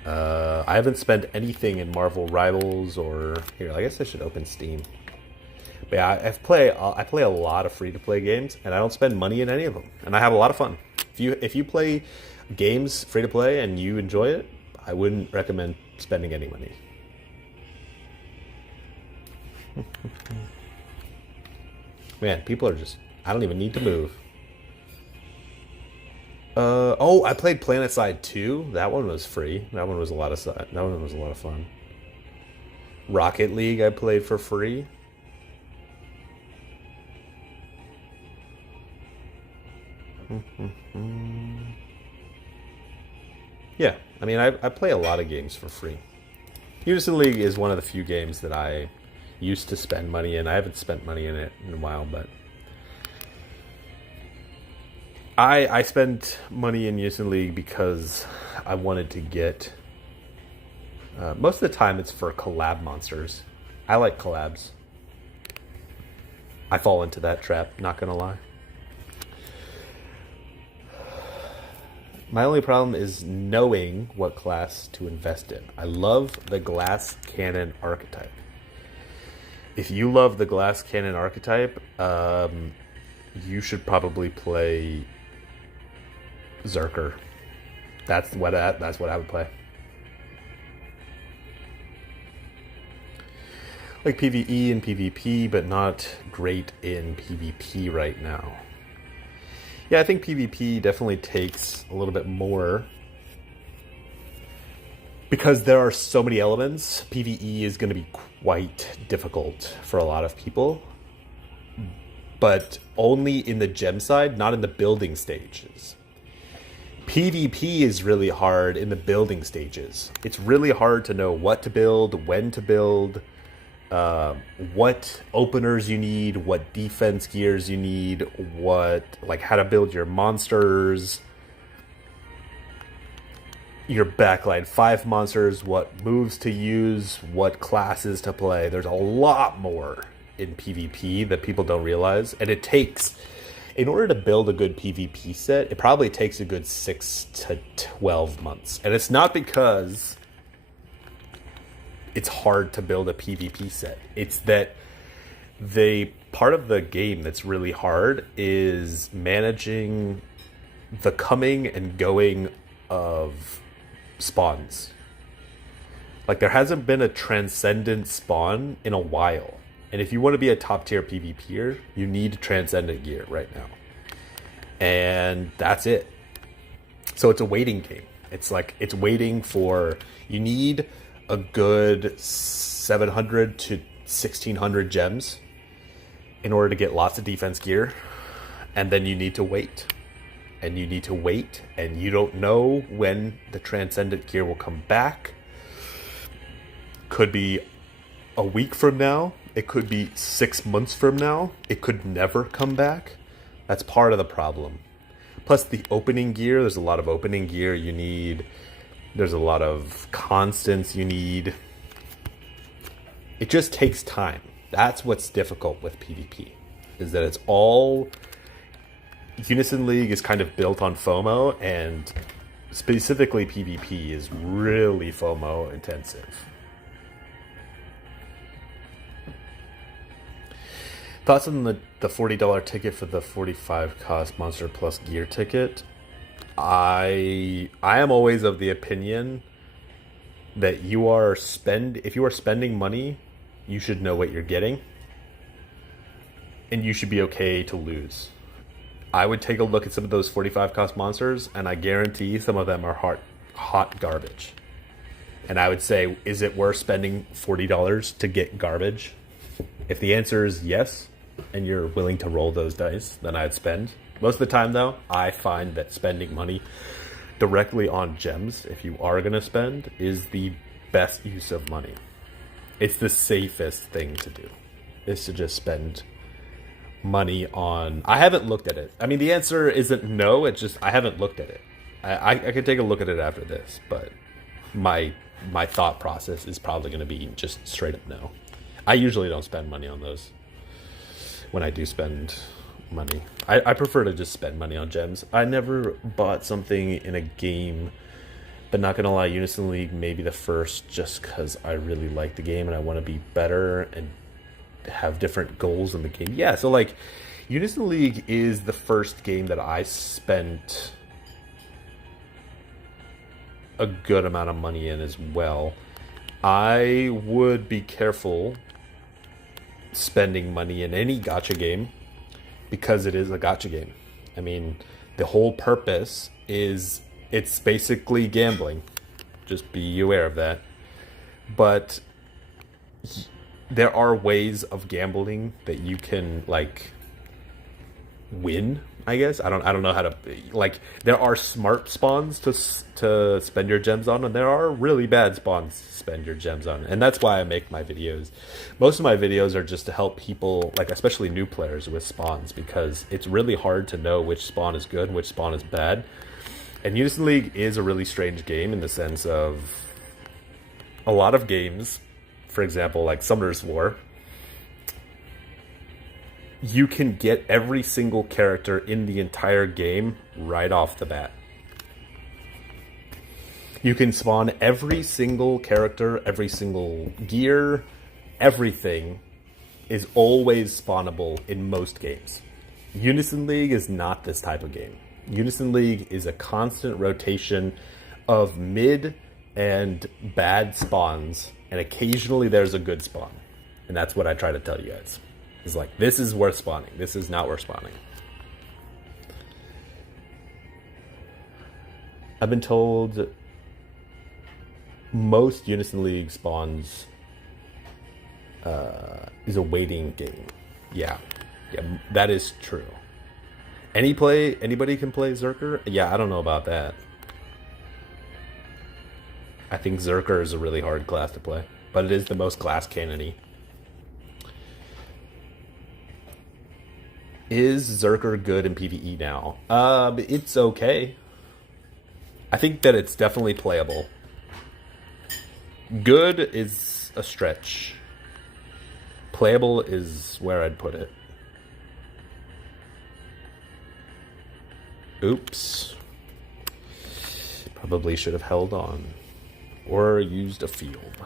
I haven't spent anything in Marvel Rivals or here. I guess I should open Steam. But yeah, I play a lot of free to play games, and I don't spend money in any of them, and I have a lot of fun. If you play games free to play and you enjoy it, I wouldn't recommend spending any money. Man, people are just... I don't even need to move. Oh, I played PlanetSide 2. That one was free. That one was a lot of fun. Rocket League I played for free. Yeah, I mean, I play a lot of games for free. Unison League is one of the few games that I used to spend money in. I haven't spent money in it in a while, but I spent money in Unison League because I wanted to get... most of the time it's for collab monsters. I like collabs. I fall into that trap, not gonna lie. My only problem is knowing what class to invest in. I love the glass cannon archetype. If you love the glass cannon archetype, you should probably play Zerker. That's what I would play. Like PvE and PvP, but not great in PvP right now. Yeah, I think PvP definitely takes a little bit more because there are so many elements. PvE is going to be quite difficult for a lot of people, but only in the gem side, not in the building stages. PvP is really hard in the building stages. It's really hard to know what to build, when to build, what openers you need, what defense gears you need, how to build your monsters, your backline 5 monsters, what moves to use, what classes to play. There's a lot more in PvP that people don't realize, and it takes, in order to build a good PvP set, it probably takes a good 6 to 12 months. And it's not because it's hard to build a PvP set. It's that the part of the game that's really hard is managing the coming and going of spawns. Like, there hasn't been a transcendent spawn in a while. And if you want to be a top tier PvPer, you need transcendent gear right now. And that's it. So it's a waiting game. It's waiting for, you need a good 700 to 1600 gems in order to get lots of defense gear, and then you need to wait, and you need to wait, and you don't know when the transcendent gear will come back. Could be a week from now, it could be 6 months from now, it could never come back. That's part of the problem. Plus the opening gear, there's a lot of opening gear you need. There's a lot of constants you need. It just takes time. That's what's difficult with PvP, is that it's all... Unison League is kind of built on FOMO, and specifically PvP is really FOMO intensive. Thoughts on the $40 ticket for the 45 cost Monster Plus gear ticket? I am always of the opinion that if you are spending money, you should know what you're getting, and you should be okay to lose. I would take a look at some of those 45 cost monsters, and I guarantee some of them are hot garbage. And I would say, is it worth spending $40 to get garbage? If the answer is yes, and you're willing to roll those dice, then I'd spend. Most of the time, though, I find that spending money directly on gems, if you are going to spend, is the best use of money. It's the safest thing to do, is to just spend money on... I haven't looked at it. I mean, the answer isn't no, it's just I haven't looked at it. I could take a look at it after this, but my thought process is probably going to be just straight up no. I usually don't spend money on those. When I do spend money, I prefer to just spend money on gems. I never bought something in a game, but not gonna lie, Unison League may be the first, just because I really like the game and I want to be better and have different goals in the game. Yeah, so like Unison League is the first game that I spent a good amount of money in as well. I would be careful spending money in any gacha game because it is a gacha game. I mean, the whole purpose is it's basically gambling. Just be aware of that. But there are ways of gambling that you can like win, I guess. I don't know how to like. There are smart spawns to spend your gems on, and there are really bad spawns to spend your gems on, and that's why I make my videos. Most of my videos are just to help people, like especially new players, with spawns, because it's really hard to know which spawn is good and which spawn is bad. And Unison League is a really strange game in the sense of a lot of games, for example, like Summoner's War, you can get every single character in the entire game right off the bat. You can spawn every single character, every single gear, everything is always spawnable in most games. Unison League is not this type of game. Unison League is a constant rotation of mid and bad spawns, and occasionally there's a good spawn. And that's what I try to tell you guys. It's like, this is worth spawning. This is not worth spawning. I've been told most Unison League spawns is a waiting game. Yeah, that is true. Anybody can play Zerker? Yeah, I don't know about that. I think Zerker is a really hard class to play, but it is the most glass cannon-y. Is Zerker good in PvE now? It's okay. I think that it's definitely playable. Good is a stretch. Playable is where I'd put it. Oops. Probably should have held on. Or used a field.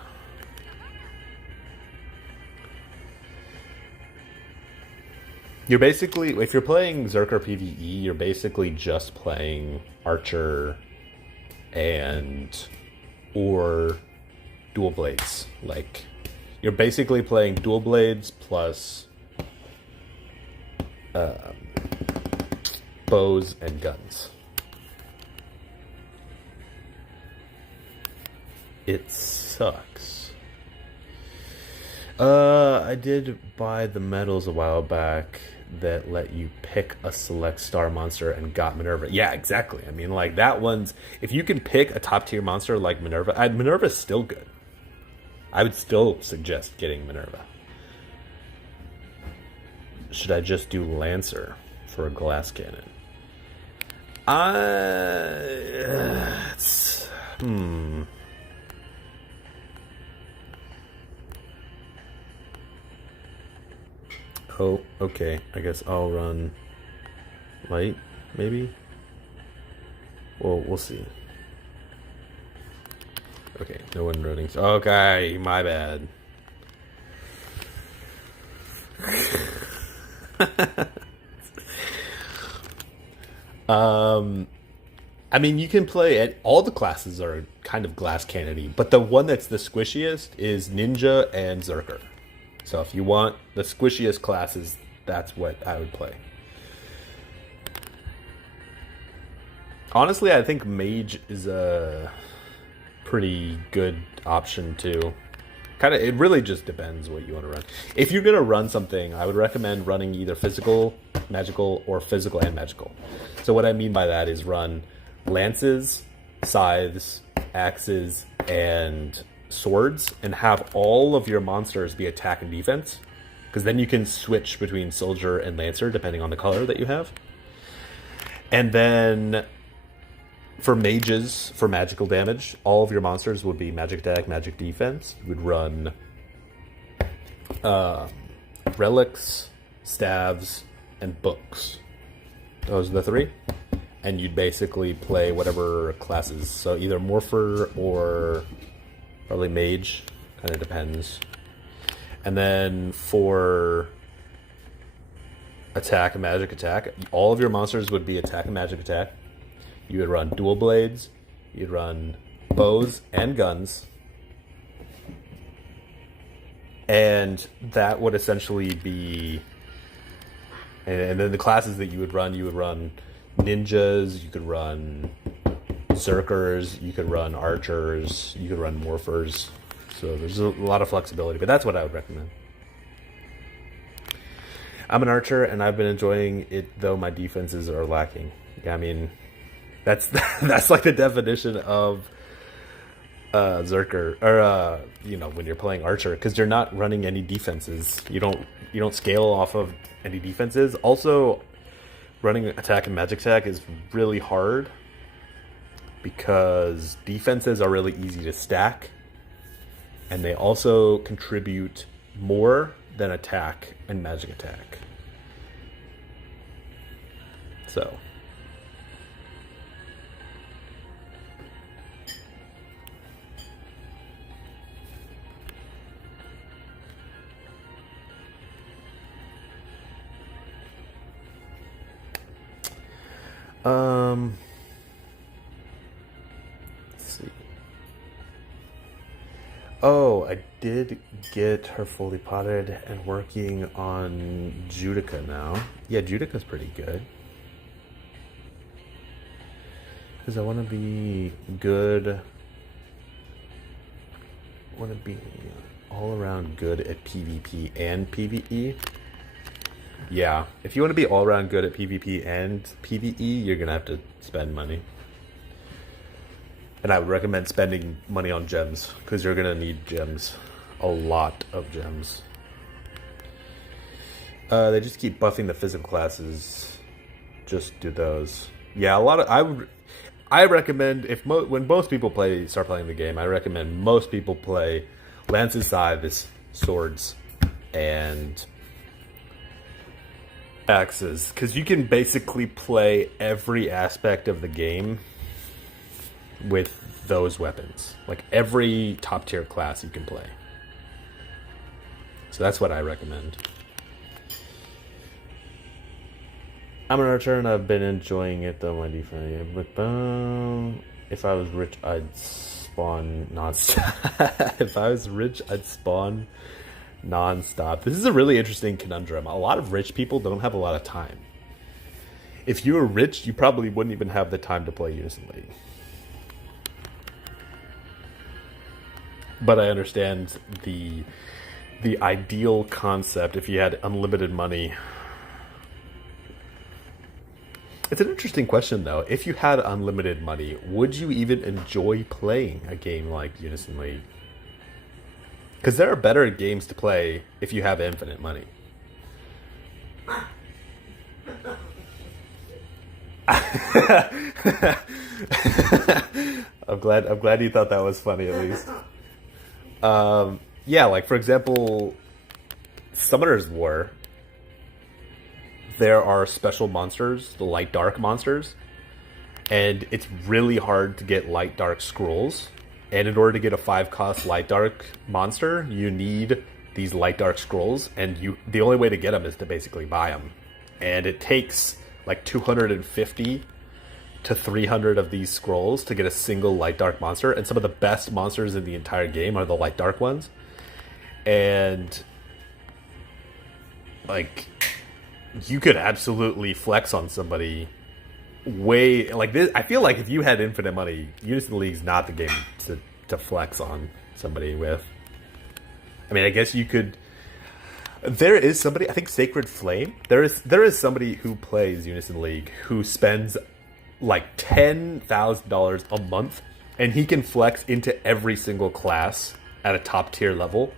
You're basically, if you're playing Zerker PvE, you're basically just playing Archer or Dual Blades. Like, you're basically playing Dual Blades plus bows and guns. It sucks. I did buy the medals a while back that let you pick a select star monster and got Minerva. Yeah, exactly. I mean, like, that one's... If you can pick a top-tier monster like Minerva... Minerva's still good. I would still suggest getting Minerva. Should I just do Lancer for a glass cannon? Oh, okay. I guess I'll run light, maybe? Well, we'll see. Okay, no one running. Okay, my bad. I mean, you can play at all the classes are kind of glass cannon-y, but the one that's the squishiest is Ninja and Zerker. So if you want the squishiest classes, that's what I would play. Honestly, I think Mage is a pretty good option too. It really just depends what you want to run. If you're gonna run something, I would recommend running either physical, magical, or physical and magical. So what I mean by that is run lances, scythes, axes, and swords, and have all of your monsters be attack and defense, because then you can switch between soldier and lancer depending on the color that you have. And then for mages, for magical damage, all of your monsters would be magic attack, magic defense. You would run relics, staves, and books. Those are the three. And you'd basically play whatever classes. So either Morpher or probably Mage. Kind of depends. And then for attack and magic attack, all of your monsters would be attack and magic attack. You would run dual blades. You'd run bows and guns. And that would essentially be... And then the classes that you would run ninjas, you could run Zerkers, you could run archers, you could run morphers. So there's a lot of flexibility, but that's what I would recommend. I'm an archer, and I've been enjoying it, though my defenses are lacking. Yeah, I mean, that's like the definition of Zerker, or when you're playing archer, because you're not running any defenses. You don't scale off of any defenses. Also, running attack and magic attack is really hard because defenses are really easy to stack, and they also contribute more than attack and magic attack. So let's see. Oh, I did get her fully potted and working on Judica now. Yeah, Judica's pretty good. Because I want to be good. I want to be all around good at PvP and PvE. Yeah, if you want to be all around good at PvP and PvE, you're going to have to spend money. And I would recommend spending money on gems, because you're going to need gems. A lot of gems. They just keep buffing the physical classes. Just do those. Yeah, I recommend, when most people start playing the game, I recommend most people play lances, scythes, swords, and axes, because you can basically play every aspect of the game with those weapons. Like every top tier class you can play. So that's what I recommend. I'm an archer and I've been enjoying it, though my defense. But if I was rich, I'd spawn nonstop. If I was rich, I'd spawn nonstop. This is a really interesting conundrum. A lot of rich people don't have a lot of time. If you were rich, you probably wouldn't even have the time to play Unison League. But I understand the ideal concept if you had unlimited money. It's an interesting question, though. If you had unlimited money, would you even enjoy playing a game like Unison League? Because there are better games to play if you have infinite money. I'm glad you thought that was funny, at least. Yeah, like for example, Summoner's War. There are special monsters, the light dark monsters, and it's really hard to get light dark scrolls. And in order to get a 5-cost light dark monster, you need these light dark scrolls, and the only way to get them is to basically buy them. And it takes like 250 to 300 of these scrolls to get a single light dark monster, and some of the best monsters in the entire game are the light dark ones. And like, you could absolutely flex on somebody way like this. I feel like if you had infinite money, Unison League's not the game to flex on somebody with. I mean, I guess you could. There is somebody, I think Sacred Flame. There is somebody who plays Unison League who spends like $10,000 a month, and he can flex into every single class at a top tier level.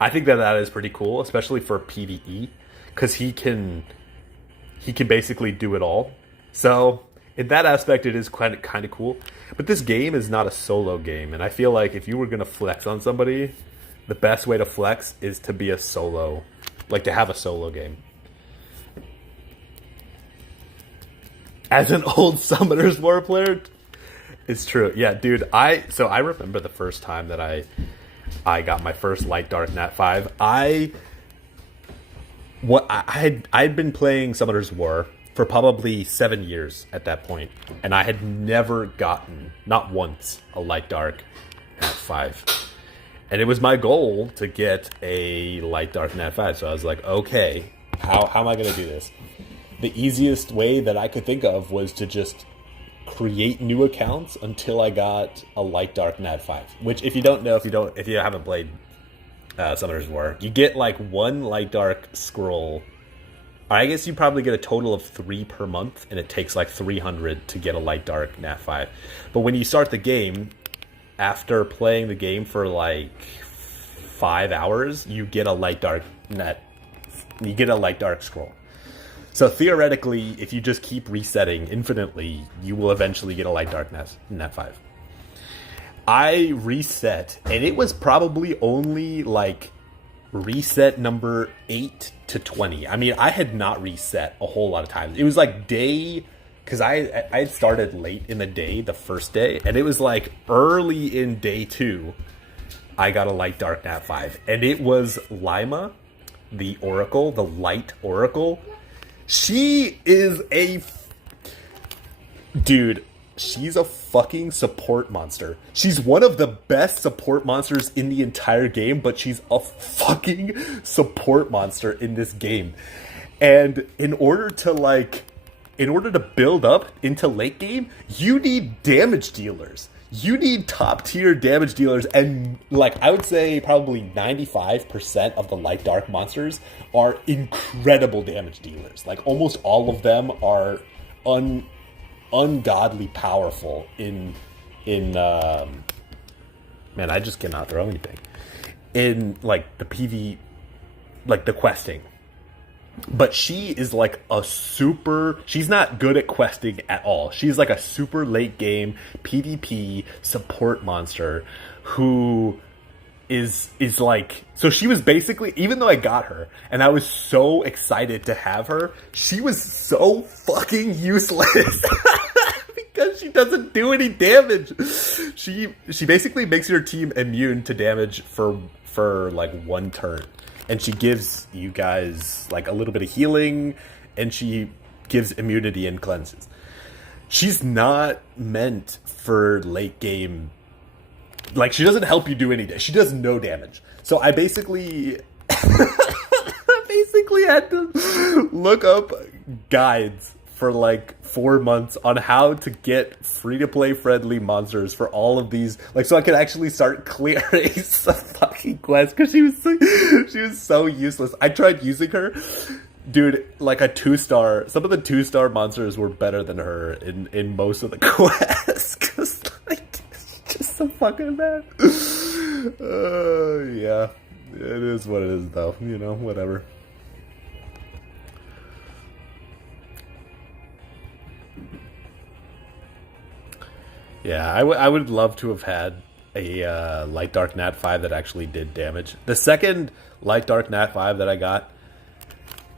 I think that is pretty cool, especially for PvE, because he can basically do it all. So in that aspect, it is kind of cool. But this game is not a solo game, and I feel like if you were gonna flex on somebody, the best way to flex is to be a solo, like to have a solo game. As an old Summoner's War player, it's true. Yeah, dude. I remember the first time that I got my first Light Dark Nat 5. I'd been playing Summoner's War, for probably 7 years at that point, and I had never gotten, not once, a light dark Nat 5. And it was my goal to get a light dark Nat 5. So I was like, okay, how am I going to do this? The easiest way that I could think of was to just create new accounts until I got a light dark Nat 5. Which, if you don't know, if you haven't played Summoner's War, you get like one light dark scroll. I guess you probably get a total of 3 per month, and it takes like 300 to get a light dark Nat 5. But when you start the game, after playing the game for like 5 hours, you get a light dark scroll. So theoretically, if you just keep resetting infinitely, you will eventually get a light dark Nat 5. I reset, and it was probably only like reset number 8 to 20. I mean, I had not reset a whole lot of times. It was like day, because I had started late in the day, the first day, and it was like early in day 2, I got a light dark Nat 5, and it was Lima, the Oracle, the Light Oracle. She is dude, she's a fucking support monster. She's one of the best support monsters in the entire game, but she's a fucking support monster in this game. And in order to build up into late game, you need damage dealers. You need top tier damage dealers, and like I would say probably 95% of the light dark monsters are incredible damage dealers. Like almost all of them are ungodly powerful in man, I just cannot throw anything in like the PV, like the questing. But she is like she's not good at questing at all. She's like a super late game PvP support monster who is like, so she was basically, even though I got her and I was so excited to have her, she was so fucking useless. Because she doesn't do any damage. She basically makes your team immune to damage for like 1 turn. And she gives you guys like a little bit of healing, and she gives immunity and cleanses. She's not meant for late game. Like, she doesn't help you do any damage. She does no damage. So I basically had to look up guides for like 4 months on how to get free-to-play friendly monsters for all of these, like, so I could actually start clearing some fucking quests, because she was so useless. I tried using her, dude, like a 2-star. Some of the 2-star monsters were better than her in most of the quests, because like it's just so fucking bad. Yeah, it is what it is, though. You know, whatever. Yeah, I would love to have had a Light Dark Nat 5 that actually did damage. The second Light Dark Nat 5 that I got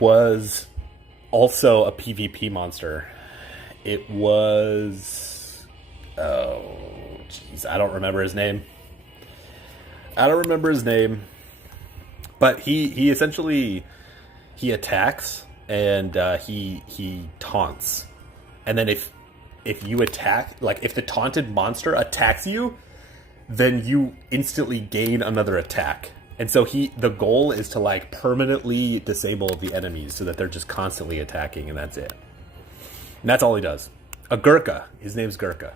was also a PvP monster. It was... oh, jeez, I don't remember his name. But he essentially... he attacks, and he taunts. And then if you attack, like if the taunted monster attacks you, then you instantly gain another attack. And so the goal is to like permanently disable the enemies so that they're just constantly attacking, and that's it. And that's all he does. A Gurkha. His name's Gurkha.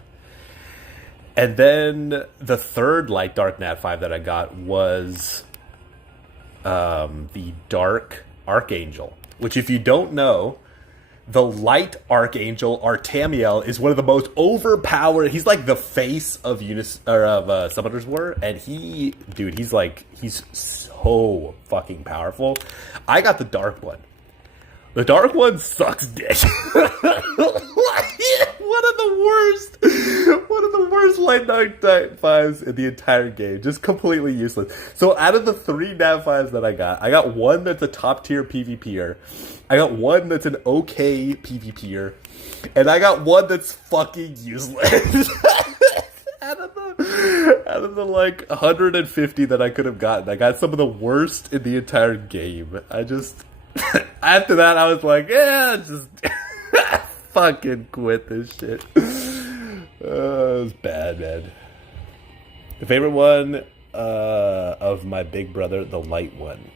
And then the third Light Dark Nat 5 that I got was the Dark Archangel, which, if you don't know, the Light Archangel Artamiel is one of the most overpowered. He's like the face of Summoner's War, and he's so fucking powerful. I got the Dark one. The Dark one sucks dick. One of the worst Light Dark Nat 5s in the entire game. Just completely useless. So out of the 3 Nat 5s that I got one that's a top tier PvPer. I got one that's an okay PvPer. And I got one that's fucking useless. Out of the like 150 that I could have gotten, I got some of the worst in the entire game. I just... after that, I was like, yeah, just... Fucking quit this shit. It was bad, man. The favorite one of my big brother, the light one.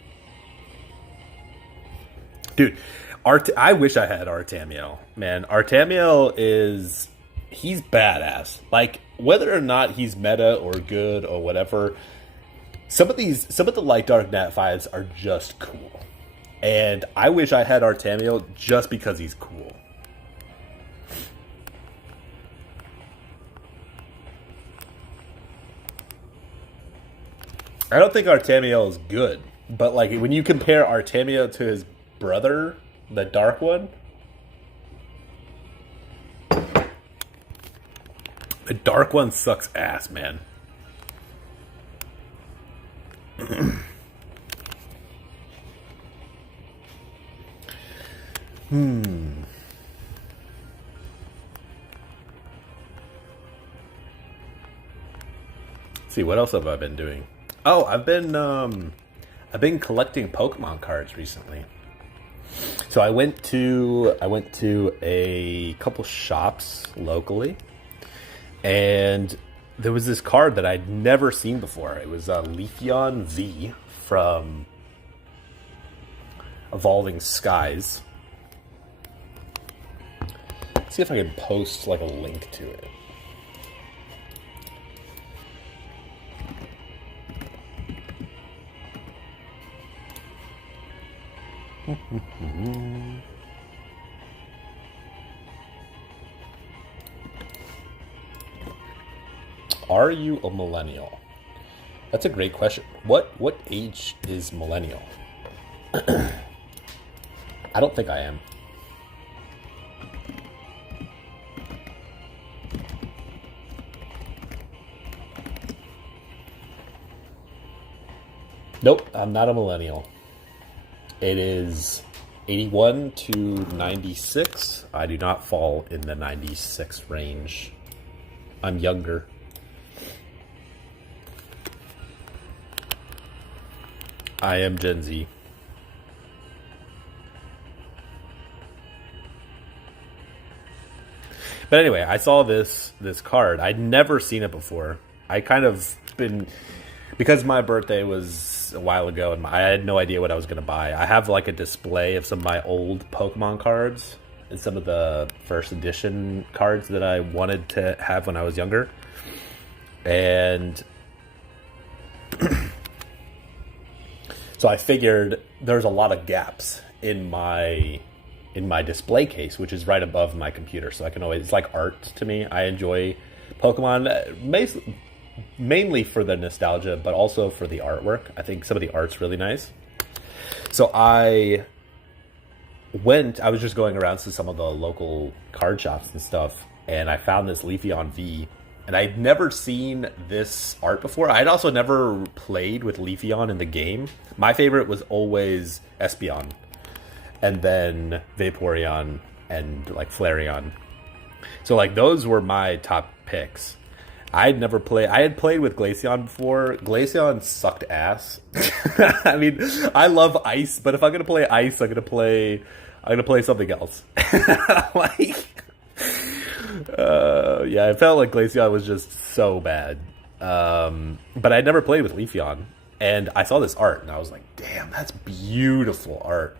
Dude, I wish I had Artamiel. Man, Artamiel he's badass. Like, whether or not he's meta or good or whatever, some of the light dark nat 5s are just cool. And I wish I had Artamiel just because he's cool. I don't think Artamiel is good, but like when you compare Artamiel to his brother, the dark one, the dark one sucks ass, man. Let's see, what else have I been doing? Oh, I've been collecting Pokemon cards recently. So I went to a couple shops locally, and there was this card that I'd never seen before. It was a Leafeon V from Evolving Skies. Let's see if I can post like a link to it. Are you a millennial? That's a great question. What age is millennial? I don't think I am. Nope, I'm not a millennial. It is 81 to 96. I do not fall in the 96 range. I'm younger. I am Gen Z. But anyway, I saw this card. I'd never seen it before. I kind of been... Because my birthday was a while ago and I had no idea what I was going to buy. I have like a display of some of my old Pokemon cards and some of the first edition cards that I wanted to have when I was younger. And so I figured there's a lot of gaps in my display case, which is right above my computer. So I can always, it's like art to me. I enjoy Pokemon mainly for the nostalgia, but also for the artwork. I think some of the art's really nice. So I was just going around to some of the local card shops and stuff, and I found this Leafeon V, and I'd never seen this art before. I'd also never played with Leafeon in the game. My favorite was always Espeon, and then Vaporeon, and like Flareon. So like those were my top picks. I had played with Glaceon before. Glaceon sucked ass. I mean, I love ice, but if I'm gonna play ice, I'm gonna play something else. Yeah, I felt like Glaceon was just so bad. But I'd never played with Leafeon, and I saw this art, and I was like, "Damn, that's beautiful art."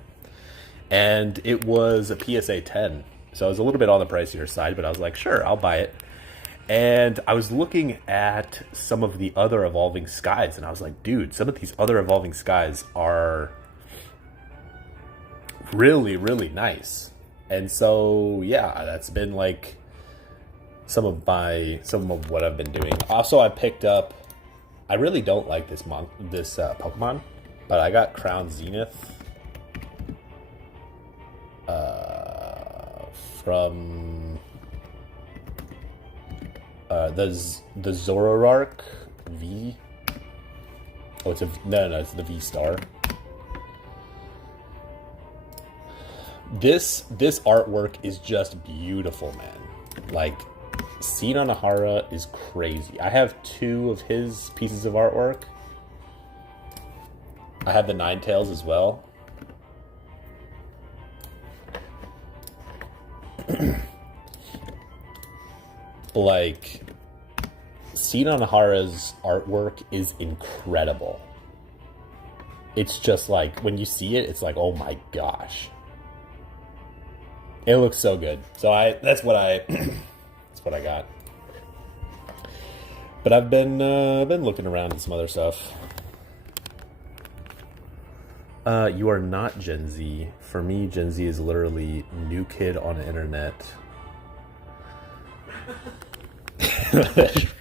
And it was a PSA 10, so it was a little bit on the pricier side, but I was like, "Sure, I'll buy it." And I was looking at some of the other Evolving Skies, and I was like, dude, some of these other Evolving Skies are really, really nice. And so, yeah, that's been like some of what I've been doing. Also, I picked up, I really don't like this Pokemon, but I got Crown Zenith from the Zoroark V. Oh, it's the V Star. This artwork is just beautiful, man. Like, Sinanahara is crazy. I have 2 of his pieces of artwork. I have the Ninetales as well. like, Seen Onahara's artwork is incredible. It's just like, when you see it, it's like, oh my gosh. It looks so good. So that's what I that's what I got. But I've been looking around at some other stuff. You are not Gen Z. For me, Gen Z is literally new kid on the internet.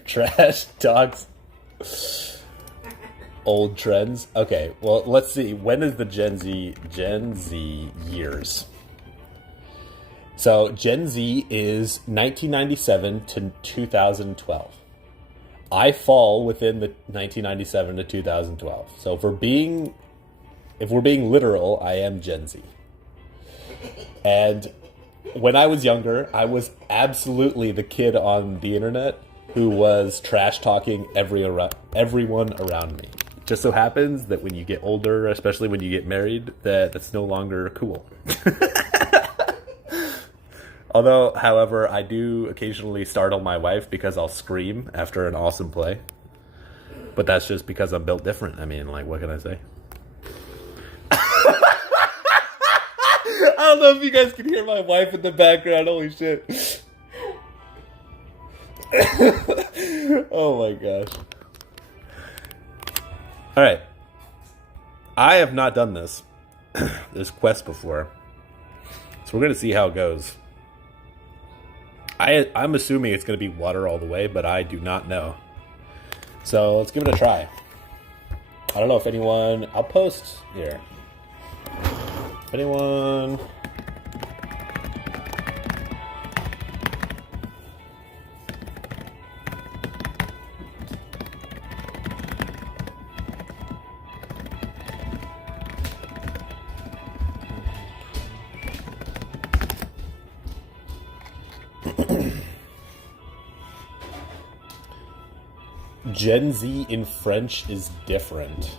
Trash talks. Old trends. Okay, well, let's see. When is the Gen Z years? So Gen Z is 1997 to 2012. I fall within the 1997 to 2012. So if we're being literal, I am Gen Z. And when I was younger, I was absolutely the kid on the internet who was trash talking everyone around me. It just so happens that when you get older, especially when you get married, that's no longer cool. Although, however, I do occasionally startle my wife because I'll scream after an awesome play. But that's just because I'm built different. I mean, like, what can I say? I don't know if you guys can hear my wife in the background. Holy shit. Oh my gosh. Alright. I have not done this quest before. So we're going to see how it goes. I'm assuming it's going to be water all the way, but I do not know. So let's give it a try. I don't know if anyone... I'll post here. If anyone... Gen Z in French is different.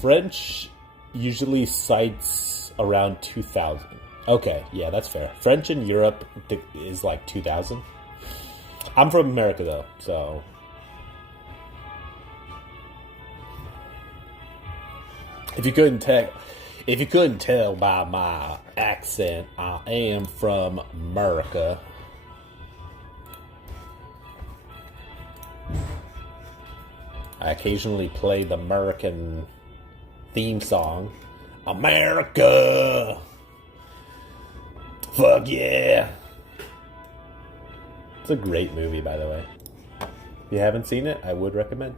French usually cites around 2000. Okay, yeah, that's fair. French in Europe is like 2000. I'm from America though, so if you couldn't tell by my accent, I am from America. I occasionally play the American theme song. America! Fuck yeah! It's a great movie, by the way. If you haven't seen it, I would recommend.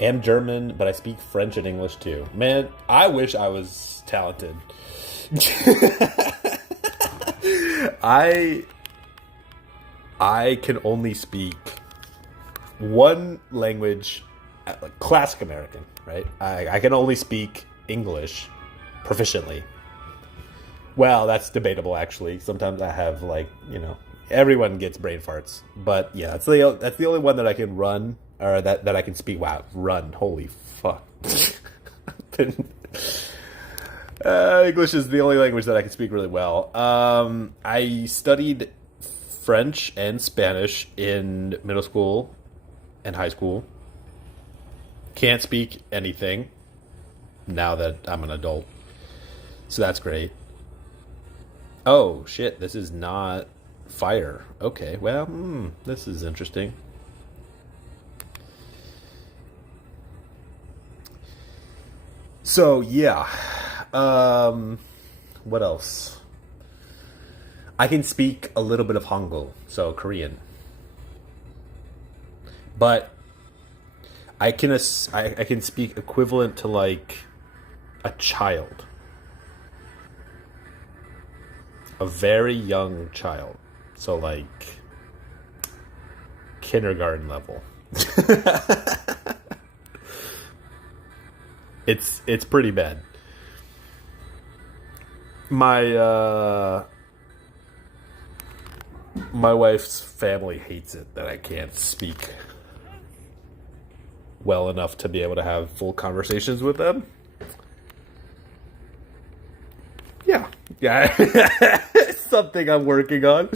Am German, but I speak French and English too. Man, I wish I was talented. I can only speak one language, like classic American, right? I can only speak English proficiently. Well, that's debatable, actually. Sometimes I have, like, everyone gets brain farts. But yeah, that's the only one that I can run, or that I can speak. Wow, run! Holy fuck! English is the only language that I can speak really well. I studied French and Spanish in middle school and high school. Can't speak anything now that I'm an adult. So that's great. Oh, shit, this is not fire. Okay, well, this is interesting. So, yeah. What else? I can speak a little bit of Hangul, so Korean. But I can speak equivalent to, like, a child. A very young child. So, like, kindergarten level. It's pretty bad. My my wife's family hates it that I can't speak well enough to be able to have full conversations with them. Yeah, it's something I'm working on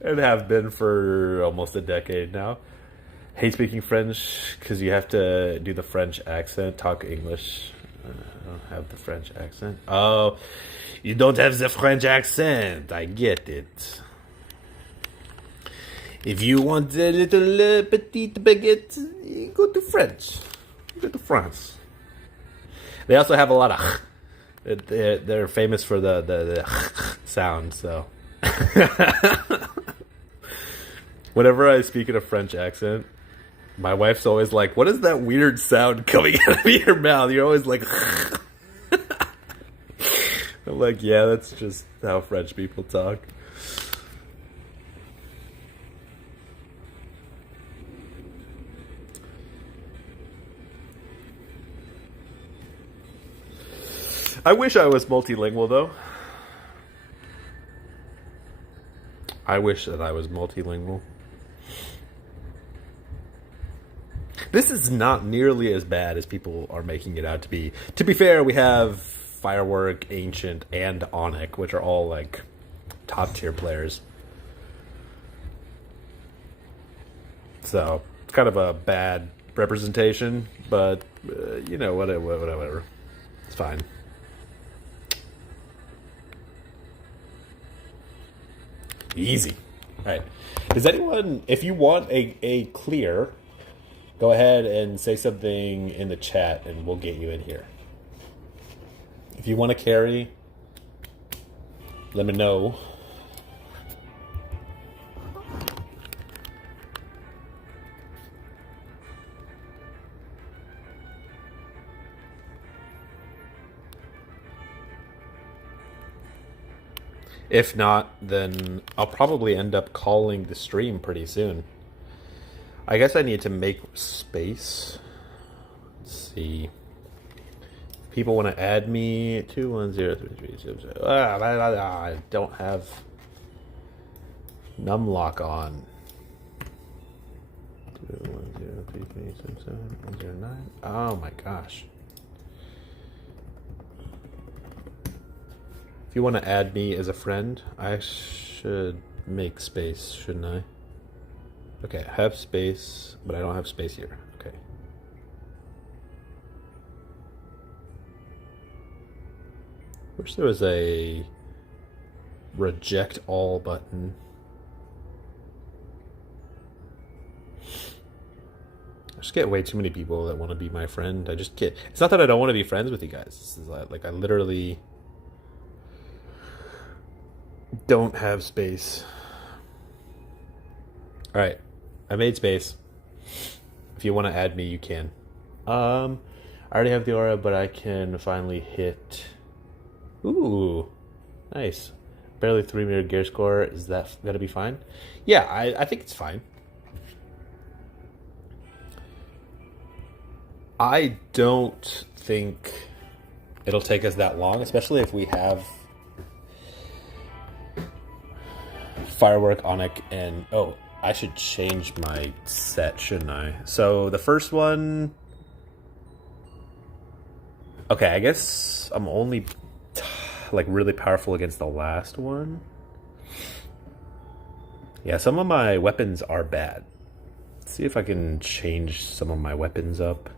and have been for almost a decade now. Hate speaking French because you have to do the French accent, talk English. I don't have the French accent. Oh, you don't have the French accent. I get it. If you want a little petite baguette, you go to French. Go to France. They also have a lot of. They're famous for the sound. So, whenever I speak in a French accent, my wife's always like, "What is that weird sound coming out of your mouth?" You're always like. I'm like, yeah, that's just how French people talk. I wish I was multilingual, though. I wish that I was multilingual. This is not nearly as bad as people are making it out to be. To be fair, we have Firework, Ancient, and Onyx, which are all like top tier players. So it's kind of a bad representation, but you know, whatever. It's fine. Easy. All right. Does anyone, if you want a clear, go ahead and say something in the chat and we'll get you in here. If you want to carry, let me know. If not, then I'll probably end up calling the stream pretty soon. I guess I need to make space. Let's see. If people want to add me, 21033. I don't have numlock on. 2103377 Oh my gosh. If you want to add me as a friend, I should make space, shouldn't I? Okay, I have space, but I don't have space here. Okay. Wish there was a reject all button. I just get way too many people that want to be my friend. I just get. It's not that I don't want to be friends with you guys. This is like I literally don't have space. All right, I made space. If you want to add me, you can. I already have the aura, but I can finally hit. Ooh, nice. Barely 3-meter gear score. Is that gonna be fine? Yeah, I think it's fine. I don't think it'll take us that long, especially if we have Firework, Onyx, and I should change my set, shouldn't I? So the first one, okay, I guess I'm only like really powerful against the last one. Yeah, some of my weapons are bad. Let's see if I can change some of my weapons up.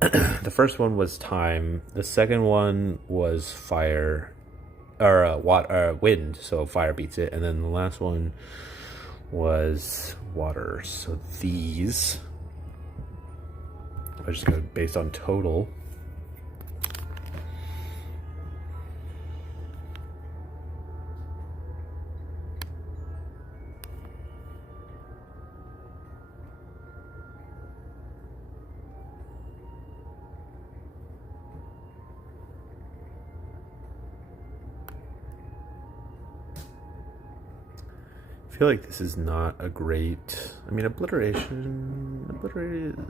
The first one was time. The second one was fire. Or wind, so fire beats it, and then the last one was water. So these, I just go based on total. feel like this is not a great... I mean, obliteration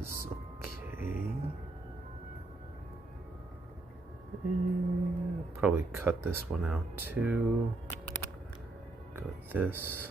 is okay. Probably cut this one out too. Go with this.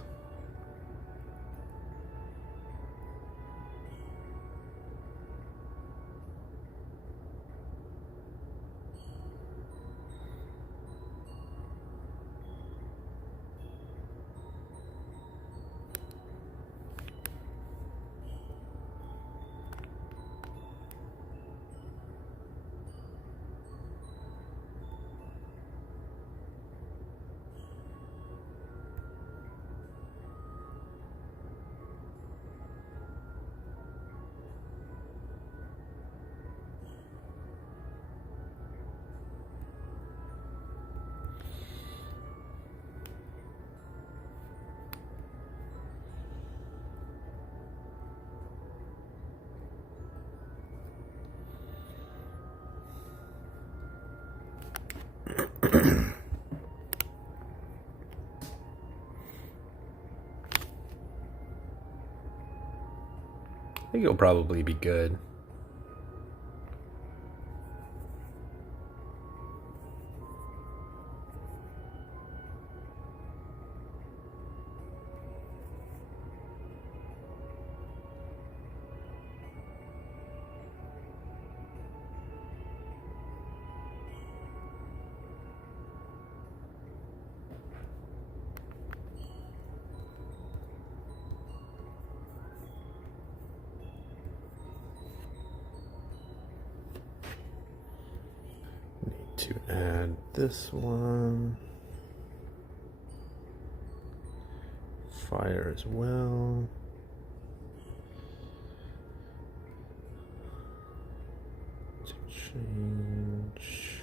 I think it'll probably be good. To add this one, fire as well. To change.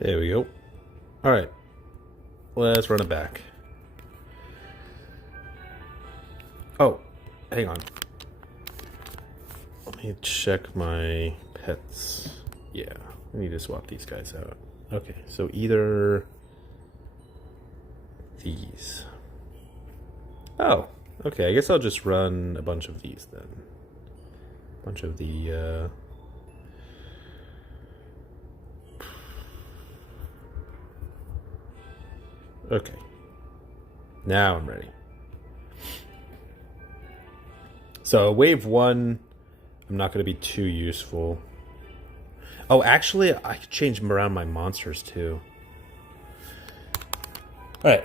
There we go. All right, let's run it back. Oh, hang on. Let me check my pets. Yeah, I need to swap these guys out. Okay, so either these. Oh, okay, I guess I'll just run a bunch of these then. A bunch of the, okay, now I'm ready. So wave one, I'm not going to be too useful. Oh, actually, I could change around my monsters too. All right,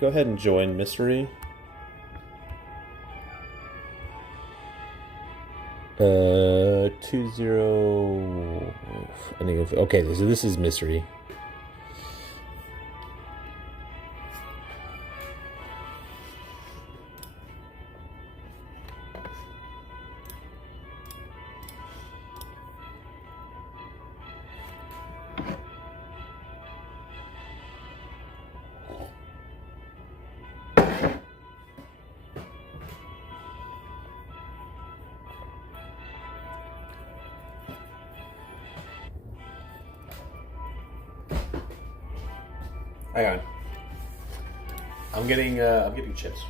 go ahead and join mystery. 20. Okay, so this is mystery. Hang on. I'm getting chips.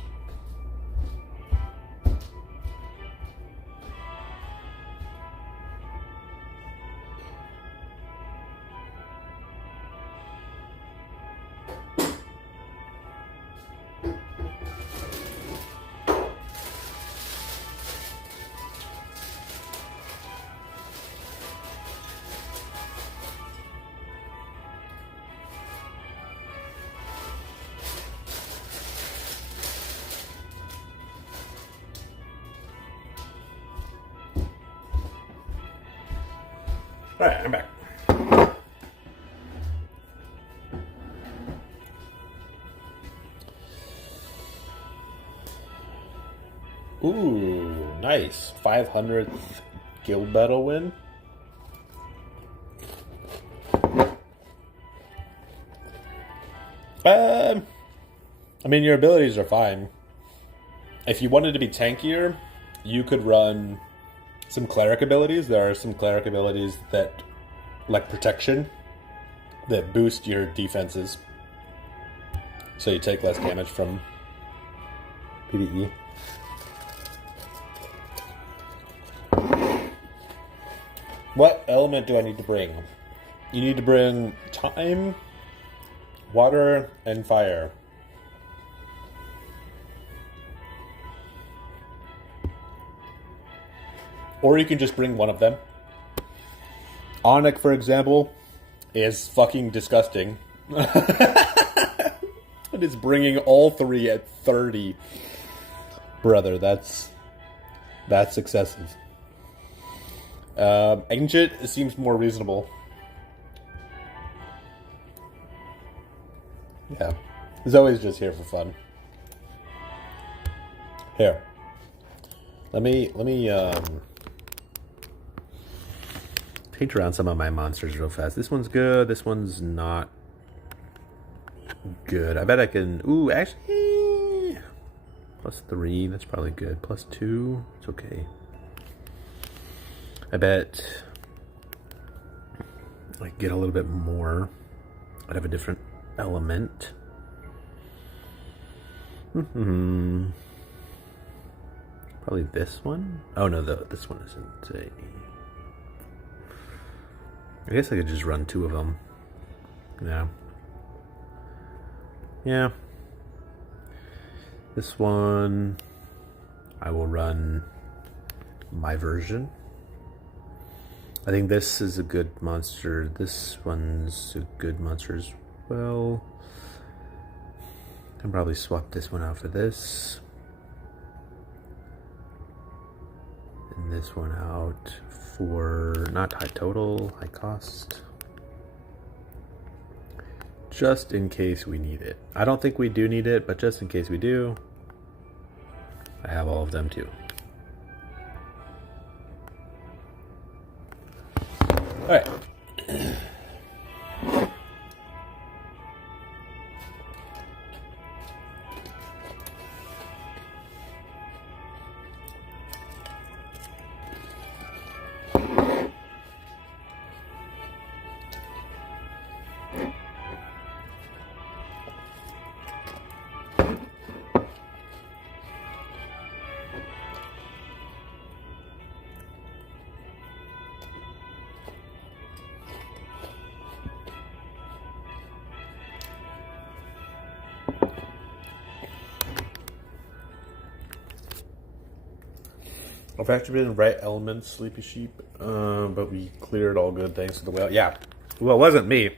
All right, I'm back. Ooh, nice. 500th guild battle win. I mean, your abilities are fine. If you wanted to be tankier, you could run some cleric abilities. There are some cleric abilities that, like protection, that boost your defenses. So you take less damage from PvE. What element do I need to bring? You need to bring time, water, and fire. Or you can just bring one of them. Onyx, for example, is fucking disgusting. It is bringing all three at 30. Brother, that's excessive. Ancient seems more reasonable. Yeah. Zoe's just here for fun. Here. Let me paint around some of my monsters real fast. This one's good. This one's not good. I bet I can... Ooh, actually... +3, that's probably good. +2, it's okay. I bet I get a little bit more out of a different element. Probably this one. Oh no, this one isn't a... I guess I could just run 2 of them. Yeah. Yeah. This one, I will run my version. I think this is a good monster. This one's a good monster as well. I can probably swap this one out for this. And this one out for not high total, high cost. Just in case we need it. I don't think we do need it, but just in case we do, I have all of them too. All right. I've actually been right elements, Sleepy Sheep, but we cleared all good thanks to the whale. Yeah, well, it wasn't me. It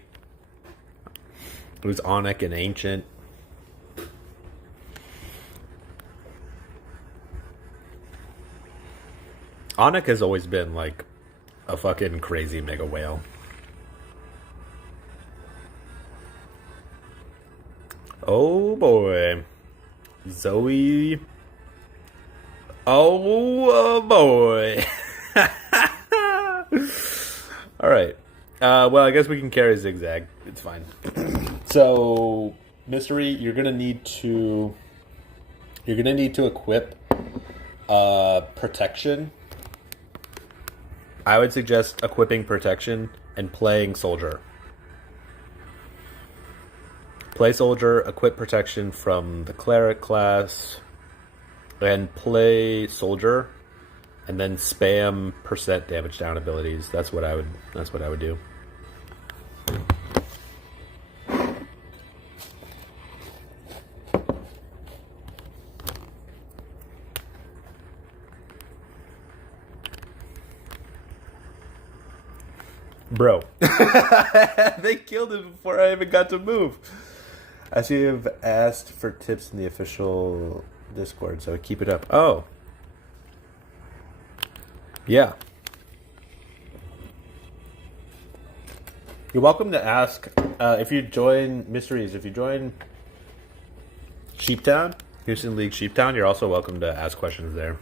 was Onyx and Ancient. Onyx has always been like a fucking crazy mega whale. Oh boy. Zoe. Oh boy. Alright. Well, I guess we can carry Zigzag. It's fine. So, Mystery, you're gonna need to equip protection. I would suggest equipping protection and playing soldier. Play soldier, equip protection from the cleric class, and play soldier, and then spam % damage down abilities. That's what I would do. Bro. They killed him before I even got to move. I see you've asked for tips in the official Discord, so keep it up. Oh. Yeah. You're welcome to ask if you join Mysteries. If you join Sheeptown, Houston League Sheeptown, you're also welcome to ask questions there.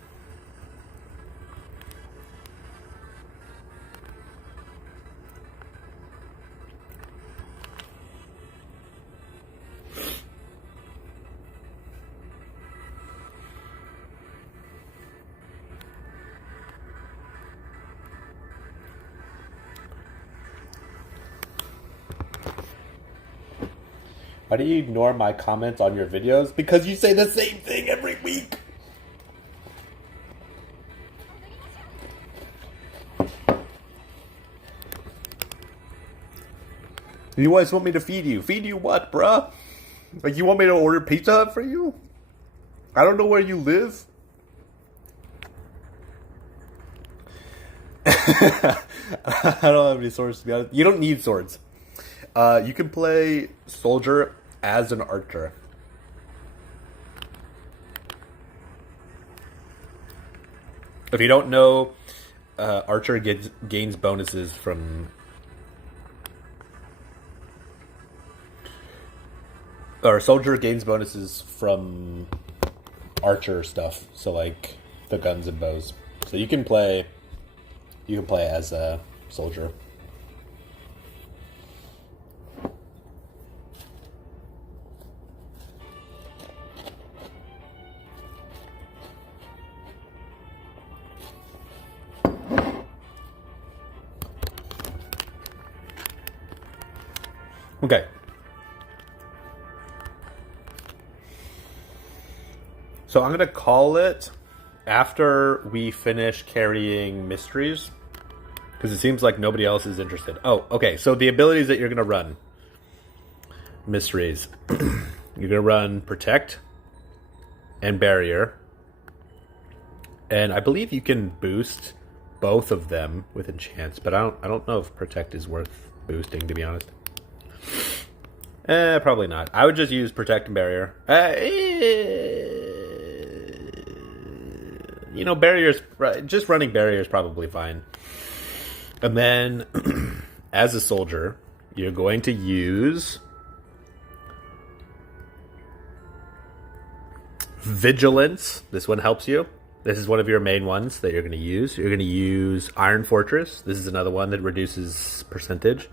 Why do you ignore my comments on your videos? Because you say the same thing every week. You always want me to feed you. Feed you what, bruh? Like, you want me to order Pizza Hut for you? I don't know where you live. I don't have any swords, to be honest. You don't need swords. You can play soldier as an archer. If you don't know, archer gains bonuses from... Or soldier gains bonuses from archer stuff. So like the guns and bows. So you can play as a soldier. Okay. So I'm going to call it after we finish carrying mysteries, because it seems like nobody else is interested. Oh, okay. So the abilities that you're going to run. Mysteries. You're going to run Protect and Barrier. And I believe you can boost both of them with Enchants, but I don't know if Protect is worth boosting, to be honest. Probably not. I would just use Protect and Barrier. You know, barriers, just running barrier is probably fine. And then, as a soldier, you're going to use Vigilance. This one helps you. This is one of your main ones that you're going to use. You're going to use Iron Fortress. This is another one that reduces percentage.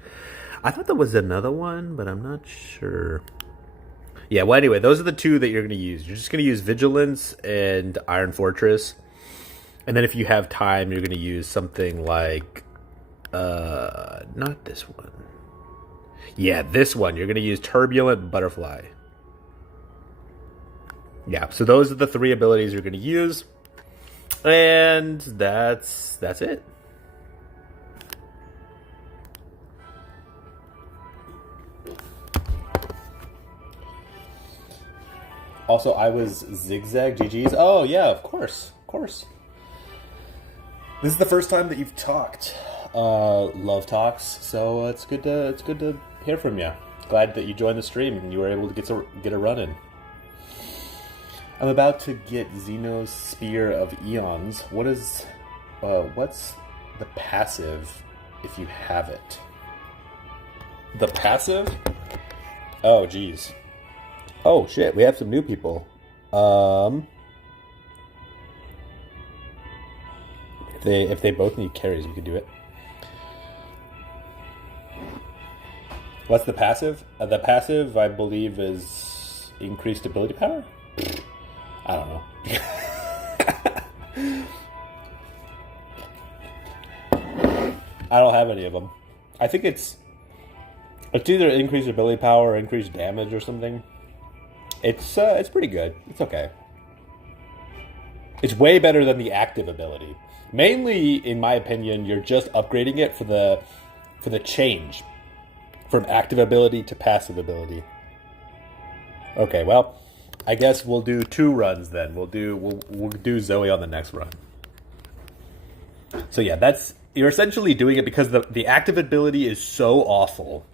I thought there was another one, but I'm not sure. Yeah, well, anyway, those are the two that you're going to use. You're just going to use Vigilance and Iron Fortress. And then if you have time, you're going to use something like... not this one. Yeah, this one. You're going to use Turbulent Butterfly. Yeah, so those are the three abilities you're going to use. And that's it. Also, I was Zigzag GG's. Oh, yeah, of course. Of course. This is the first time that you've talked. Love talks. So it's good to hear from you. Glad that you joined the stream and you were able to get a run in. I'm about to get Xeno's Spear of Eons. What's the passive if you have it? The passive? Oh, geez. Oh, shit. We have some new people. If they both need carries, we could do it. What's the passive? The passive, I believe, is increased ability power? I don't know. I don't have any of them. I think it's either increased ability power or increased damage or something. It's pretty good. It's okay. It's way better than the active ability. Mainly, in my opinion, you're just upgrading it for the change from active ability to passive ability. Okay, well, I guess we'll do 2 runs then. We'll do Zoe on the next run. So yeah, you're essentially doing it because the active ability is so awful.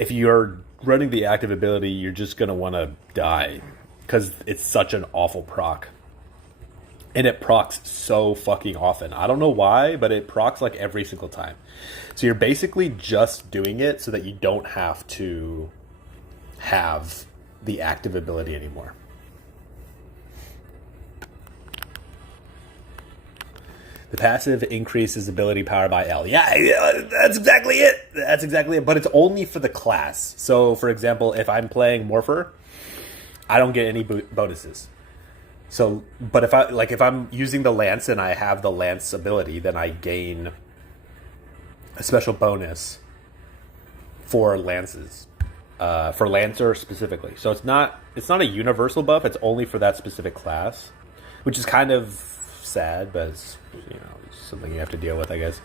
If you're running the active ability, you're just gonna want to die because it's such an awful proc. And it procs so fucking often. I don't know why, but it procs like every single time. So you're basically just doing it so that you don't have to have the active ability anymore. The passive increases ability power by L. Yeah, that's exactly it. That's exactly it. But it's only for the class. So, for example, if I'm playing Morpher, I don't get any bonuses. So, but if I'm using the Lance and I have the Lance ability, then I gain a special bonus for Lances. for Lancer specifically. So it's not a universal buff. It's only for that specific class, which is kind of sad, but it's, something you have to deal with, I guess.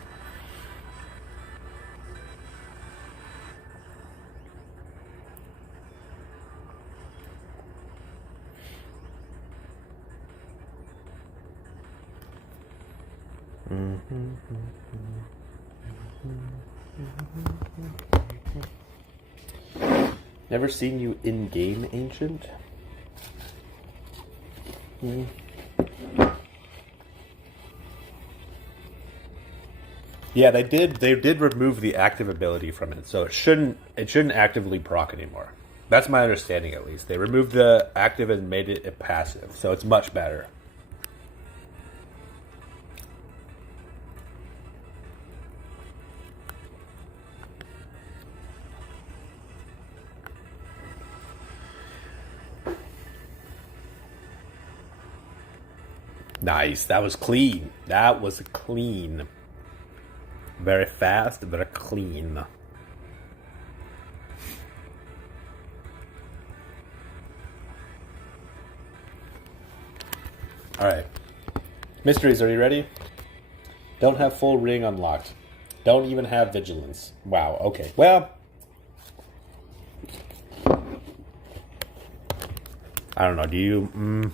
Never seen you in game, Ancient. Yeah, they did remove the active ability from it, so it shouldn't actively proc anymore. That's my understanding, at least. They removed the active and made it a passive, so it's much better. Nice. That was clean. That was clean. Very fast, very clean. Alright. Mysteries, are you ready? Don't have full ring unlocked. Don't even have vigilance. Wow, okay. Well, I don't know. Do you...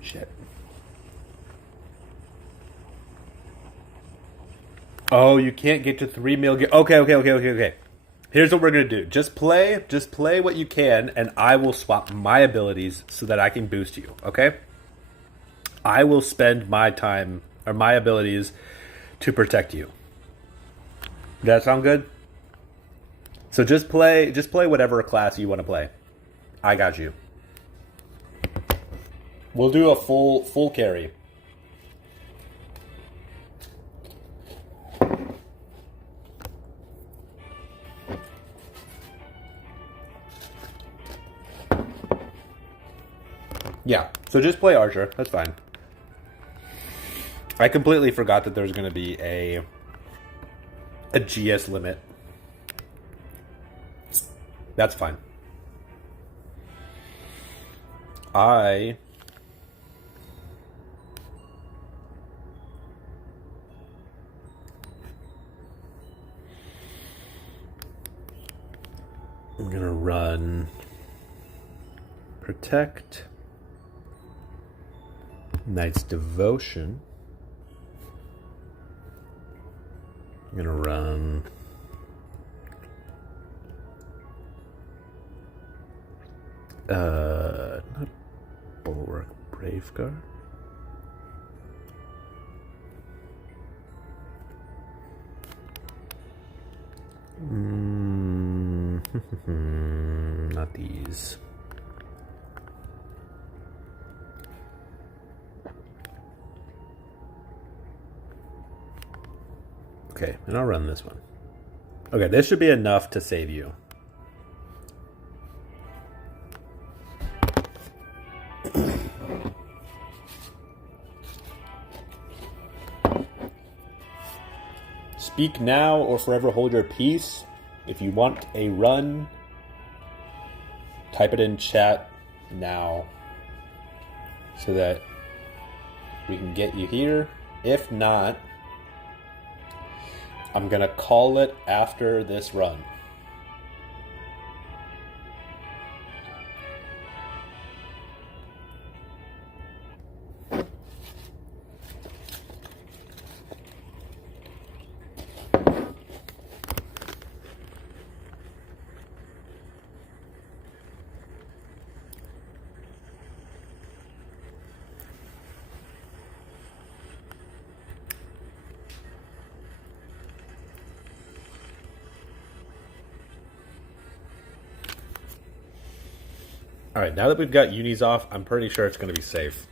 Shit. Oh, you can't get to 3 mil. Okay. Here's what we're gonna do. Just play what you can, and I will swap my abilities so that I can boost you. Okay? I will spend my time or my abilities to protect you. Does that sound good? So just play whatever class you want to play. I got you. We'll do a full carry. Yeah, so just play Archer. That's fine. I completely forgot that there's going to be a GS limit. That's fine. I'm going to run Protect, Knight's Devotion. I'm going to run not Bulwark, Braveguard. Not these. Okay, and I'll run this one. Okay, this should be enough to save you. Speak now or forever hold your peace. If you want a run, type it in chat now so that we can get you here. If not, I'm going to call it after this run. Alright, now that we've got unis off, I'm pretty sure it's going to be safe.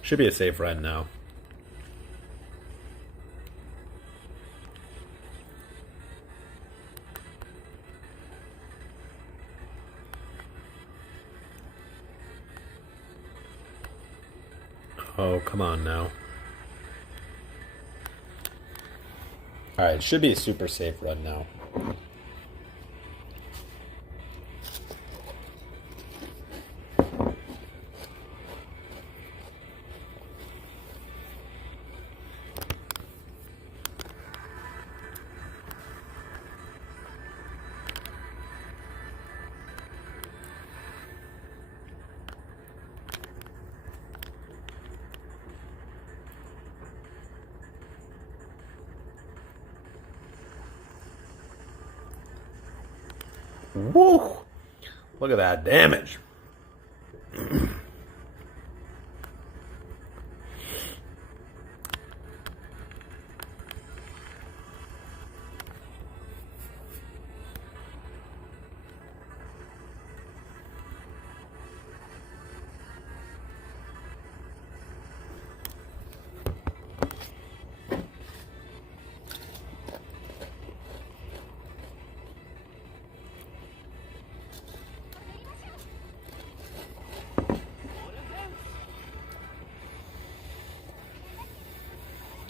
Should be a safe run now. Oh, come on now. Alright, it should be a super safe run now. Woo! Look at that damage.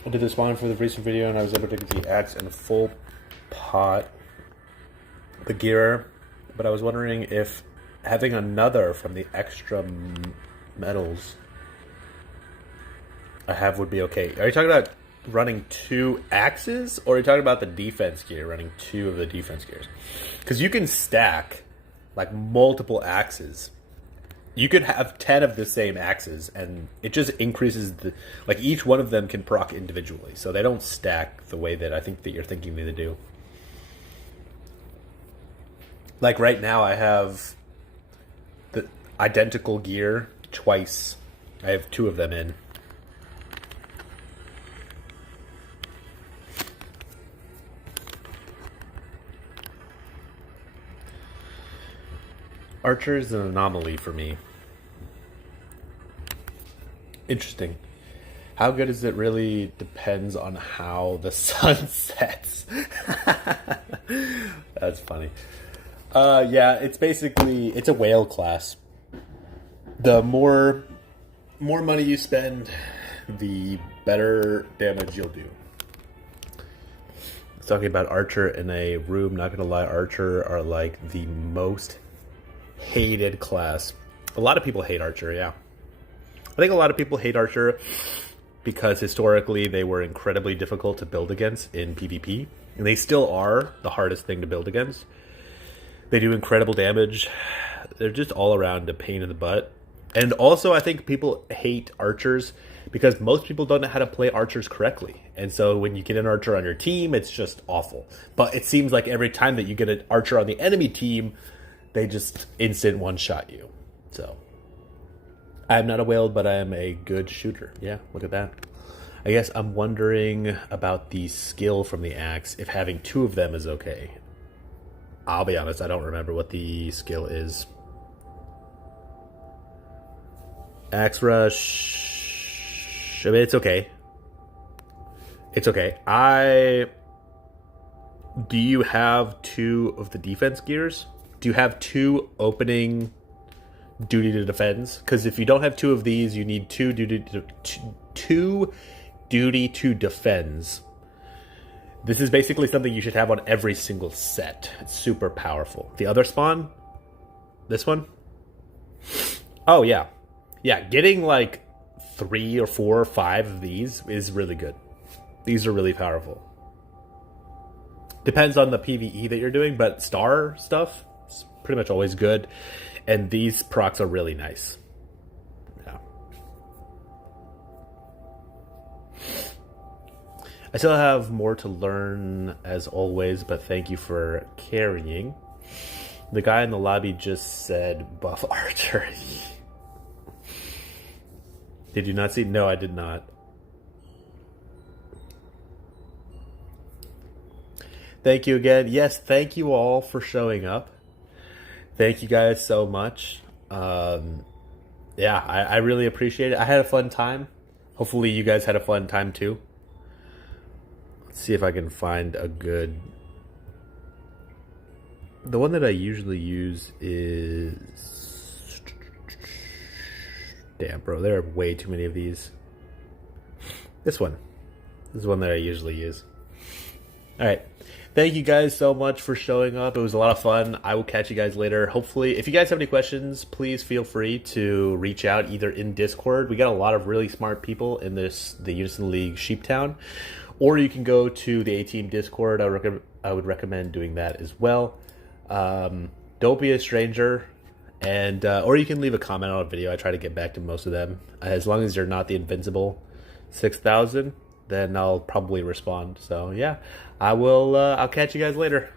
I did this one for the recent video, and I was able to get the axe in a full pot, the gear, but I was wondering if having another from the extra metals I have would be okay. Are you talking about running 2 axes, or are you talking about the defense gear, running 2 of the defense gears? Because you can stack like multiple axes. You could have 10 of the same axes, and it just increases the... Like, each one of them can proc individually, so they don't stack the way that I think that you're thinking they do. Like, right now, I have the identical gear twice. I have 2 of them in. Archer is an anomaly for me. Interesting. How good is it really depends on how the sun sets. That's funny. Yeah, it's basically, it's a whale class. The more money you spend, the better damage you'll do. Talking about Archer in a room, not gonna lie, Archer are like the most hated class. A lot of people hate Archer, yeah. I think a lot of people hate Archer because historically they were incredibly difficult to build against in PvP. And they still are the hardest thing to build against. They do incredible damage. They're just all around a pain in the butt. And also I think people hate Archers because most people don't know how to play Archers correctly. And so when you get an Archer on your team, it's just awful. But it seems like every time that you get an Archer on the enemy team, they just instant one-shot you. So, I'm not a whale, but I am a good shooter. Yeah, look at that. I guess I'm wondering about the skill from the axe, if having 2 of them is okay. I'll be honest, I don't remember what the skill is. Axe rush... I mean, it's okay. It's okay. Do you have 2 of the defense gears? Do you have 2 opening duty to defense? Because if you don't have 2 of these, you need 2 duty to defense. This is basically something you should have on every single set. It's super powerful. The other spawn? This one? Oh, yeah. Yeah, getting like 3 or 4 or 5 of these is really good. These are really powerful. Depends on the PvE that you're doing, but star stuff... pretty much always good, and these procs are really nice. Yeah. I still have more to learn as always, but thank you for carrying. The guy in the lobby just said buff Archer. Did you not see? No, I did not. Thank you again. Yes, thank you all for showing up. Thank you guys so much. Yeah, I really appreciate it. I had a fun time. Hopefully you guys had a fun time too. Let's see if I can find a good... The one that I usually use is... Damn, bro, there are way too many of these. This one. This is one that I usually use. Alright. Thank you guys so much for showing up. It was a lot of fun. I will catch you guys later. Hopefully, if you guys have any questions, please feel free to reach out either in Discord. We got a lot of really smart people in the Unison League Sheeptown. Or you can go to the A-Team Discord. I would recommend doing that as well. Don't be a stranger. And or you can leave a comment on a video. I try to get back to most of them. As long as you're not the Invincible 6000, then I'll probably respond. So yeah, I'll catch you guys later.